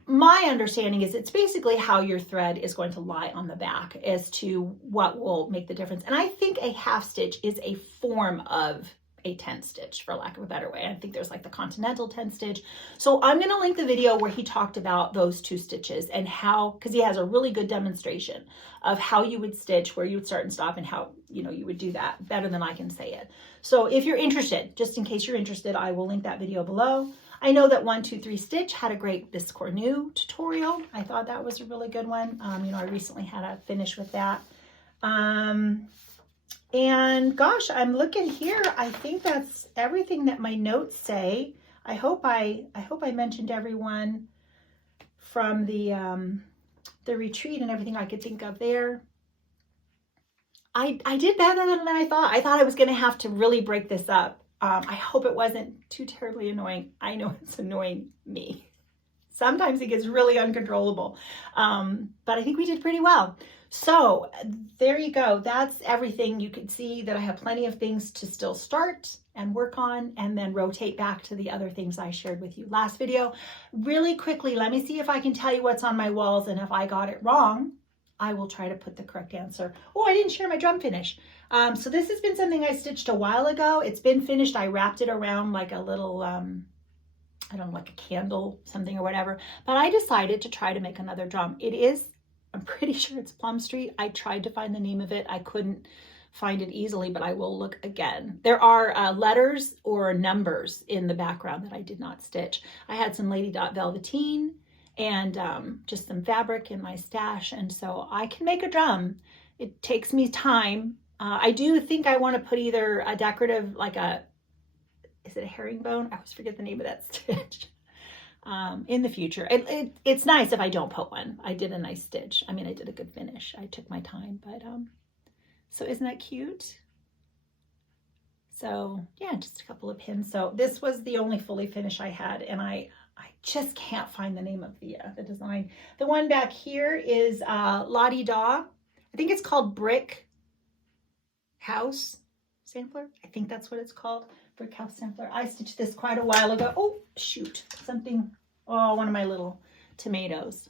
my understanding is it's basically how your thread is going to lie on the back as to what will make the difference. And I think a half stitch is a form of a 10 stitch, for lack of a better way. I think there's like the continental 10 stitch. So I'm going to link the video where he talked about those two stitches and how, because he has a really good demonstration of how you would stitch, where you would start and stop, and how, you would do that better than I can say it. So if you're interested, just in case you're interested, I will link that video below. I know that 1, 2, 3 Stitch had a great Biscornu tutorial. I thought that was a really good one. I recently had a finish with that. And gosh, I'm looking here. I think that's everything that my notes say. I hope I mentioned everyone from the retreat and everything I could think of there. I did better than I thought. I thought I was going to have to really break this up. I hope it wasn't too terribly annoying. I know it's annoying me. Sometimes it gets really uncontrollable. But I think we did pretty well. So there you go. That's everything. You can see that I have plenty of things to still start and work on, and then rotate back to the other things I shared with you last video. Really quickly, let me see if I can tell you what's on my walls, and if I got it wrong, I will try to put the correct answer. Oh, I didn't share my drum finish. So this has been something I stitched a while ago. It's been finished. I wrapped it around like a little, I don't know, like a candle, something or whatever. But I decided to try to make another drum. It is, I'm pretty sure it's Plum Street. I tried to find the name of it. I couldn't find it easily, but I will look again. There are letters or numbers in the background that I did not stitch. I had some Lady Dot velveteen and just some fabric in my stash, and so I can make a drum. It takes me time. I do think I want to put either a decorative, like is it a herringbone? I always forget the name of that stitch. In the future. It's nice if I don't put one. I did a nice stitch. I mean, I did a good finish. I took my time, but so isn't that cute? So yeah, just a couple of pins. So this was the only fully finish I had, and I just can't find the name of the design. The one back here is Lottie Daw. I think it's called Brick House Sampler. I think that's what it's called. Brick House Sampler. I stitched this quite a while ago. Oh, shoot. Something. Oh, one of my little tomatoes.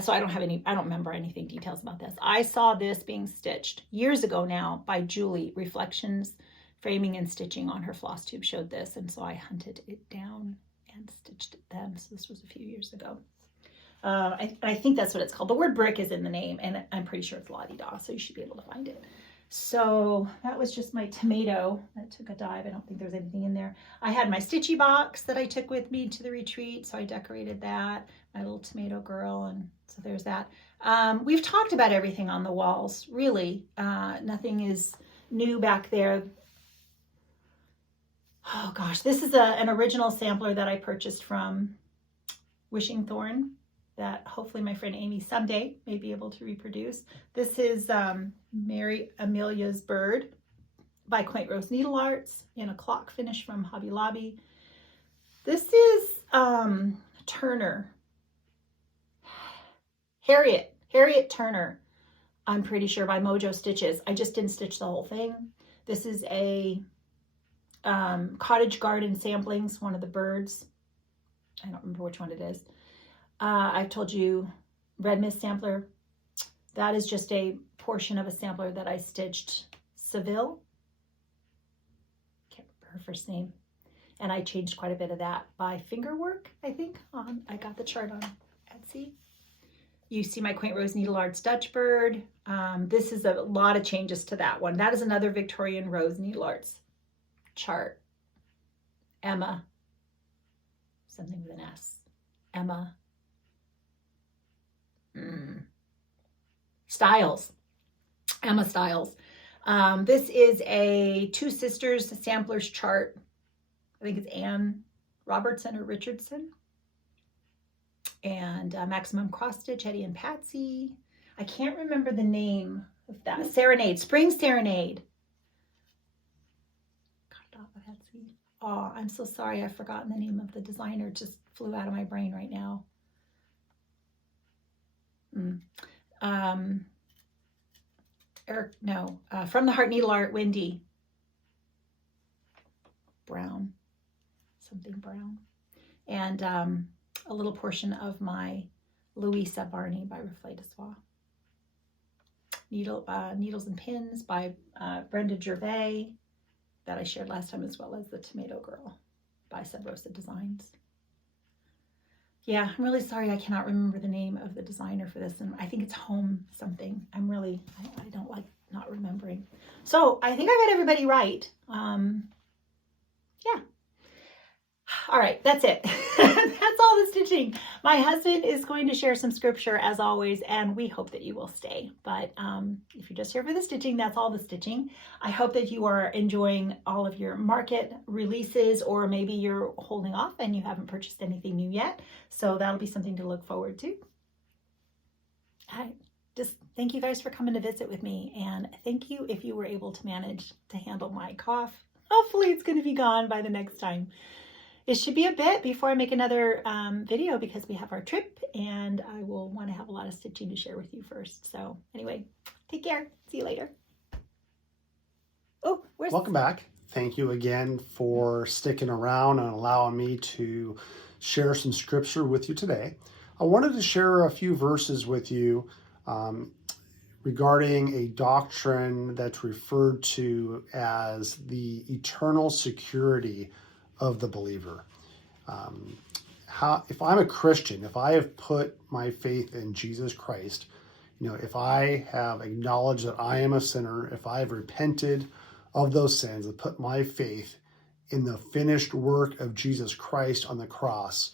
So I don't remember anything details about this. I saw this being stitched years ago now by Julie. Reflections, Framing and Stitching on her Flosstube showed this. And so I hunted it down and stitched it then. So this was a few years ago. I think that's what it's called. The word brick is in the name, and I'm pretty sure it's Lottie Daw, so you should be able to find it. So that was just my tomato that took a dive. I don't think there's anything in there. I had my stitchy box that I took with me to the retreat, so I decorated that, my little tomato girl, and so there's that. We've talked about everything on the walls, really. Nothing is new back there. Oh gosh, this is an original sampler that I purchased from Wishing Thorn that hopefully my friend Aimee someday may be able to reproduce. This is Mary Amelia's Bird by Quaint Rose Needle Arts in a clock finish from Hobby Lobby. This is Turner. Harriet Turner, I'm pretty sure, by Mojo Stitches. I just didn't stitch the whole thing. This is a Cottage Garden Samplings, one of the birds. I don't remember which one it is. I've told you Red Mist sampler. That is just a portion of a sampler that I stitched. Seville. Can't remember her first name. And I changed quite a bit of that by Fingerwork, I think. I got the chart on Etsy. You see my Quaint Rose Needle Arts Dutch Bird. This is a lot of changes to that one. That is another Victorian Rose Needle Arts chart. Emma. Something with an S. Emma. Styles. Emma Styles. This is a Two Sisters Samplers chart. I think it's Anne Robertson or Richardson. And Maximum Cross Stitch, Eddie and Patsy. I can't remember the name of that. Serenade, Spring Serenade. Oh, I'm so sorry. I've forgotten the name of the designer. It just flew out of my brain right now. From the Heart Needle Art, Wendy Brown, something Brown. And a little portion of my Louisa Barney by Reflet de Soie. Needles and Pins by Brenda Gervais, that I shared last time, as well as the Tomato Girl by Sub Rosa Designs. Yeah, I'm really sorry I cannot remember the name of the designer for this, and I think it's Home something. I don't like not remembering. So I think I got everybody right. Yeah. All right, that's it. That's all the stitching. My husband is going to share some scripture as always, and we hope that you will stay. But if you're just here for the stitching, that's all the stitching. I hope that you are enjoying all of your market releases, or maybe you're holding off and you haven't purchased anything new yet. So that'll be something to look forward to. I just thank you guys for coming to visit with me, and thank you if you were able to manage to handle my cough. Hopefully it's going to be gone by the next time. It should be a bit before I make another video, because we have our trip and I will want to have a lot of stitching to share with you first. So anyway, take care. See you later. Oh, welcome back. Thank you again for sticking around and allowing me to share some scripture with you today. I wanted to share a few verses with you regarding a doctrine that's referred to as the eternal security of the believer. If I'm a Christian, if I have put my faith in Jesus Christ, if I have acknowledged that I am a sinner, if I have repented of those sins and put my faith in the finished work of Jesus Christ on the cross,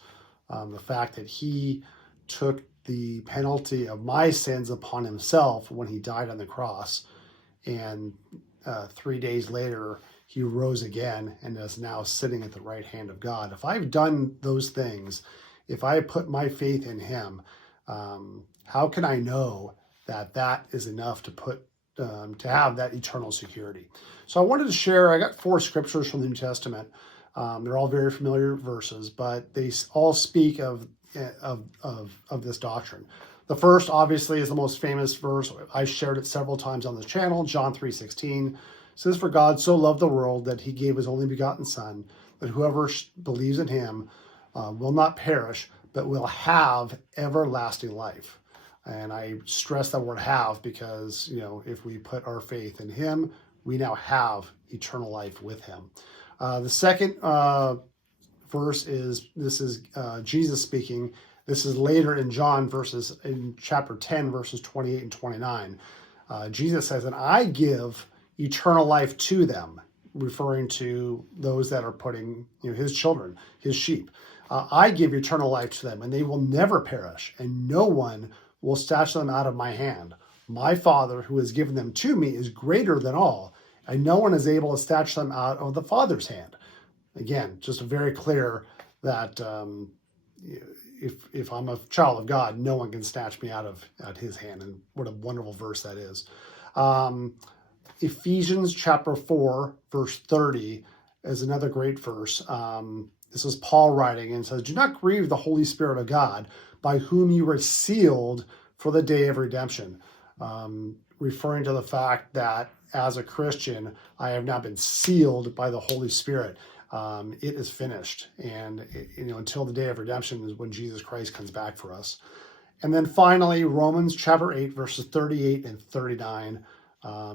the fact that he took the penalty of my sins upon himself when he died on the cross, and 3 days later he rose again and is now sitting at the right hand of God. If I've done those things, if I put my faith in him, how can I know that that is enough to have that eternal security? So I wanted to share, I got 4 scriptures from the New Testament. They're all very familiar verses, but they all speak of this doctrine. The first, obviously, is the most famous verse. I shared it several times on this channel. John 3:16 says, "For God so loved the world that he gave his only begotten Son, that whoever believes in him will not perish, but will have everlasting life." And I stress that word "have" because, if we put our faith in him, we now have eternal life with him. The second verse is Jesus speaking. This is later in John in chapter 10, verses 28 and 29. Jesus says, "And I give eternal life to them," referring to those that are putting, his children, his sheep. "I give eternal life to them, and they will never perish, and no one will snatch them out of my hand. My Father, who has given them to me, is greater than all, and no one is able to snatch them out of the Father's hand." Again, just very clear that if I'm a child of God, no one can snatch me out of his hand. And what a wonderful verse that is. Ephesians chapter 4, verse 30 is another great verse. This is Paul writing, and says, "Do not grieve the Holy Spirit of God, by whom you were sealed for the day of redemption." Referring to the fact that as a Christian, I have now been sealed by the Holy Spirit. It is finished. And, until the day of redemption is when Jesus Christ comes back for us. And then finally, Romans chapter 8, verses 38 and 39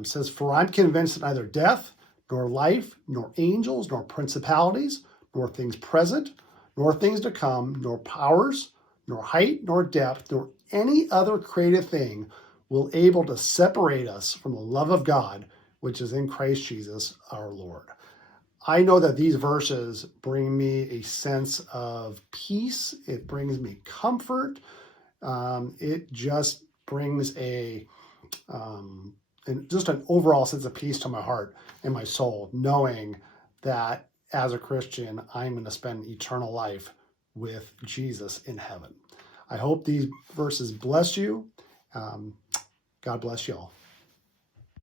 says, "For I'm convinced that neither death, nor life, nor angels, nor principalities, nor things present, nor things to come, nor powers, nor height, nor depth, nor any other created thing will able to separate us from the love of God, which is in Christ Jesus our Lord." I know that these verses bring me a sense of peace. It brings me comfort. It just brings just an overall sense of peace to my heart and my soul, knowing that as a Christian, I'm going to spend eternal life with Jesus in heaven. I hope these verses bless you. God bless you all.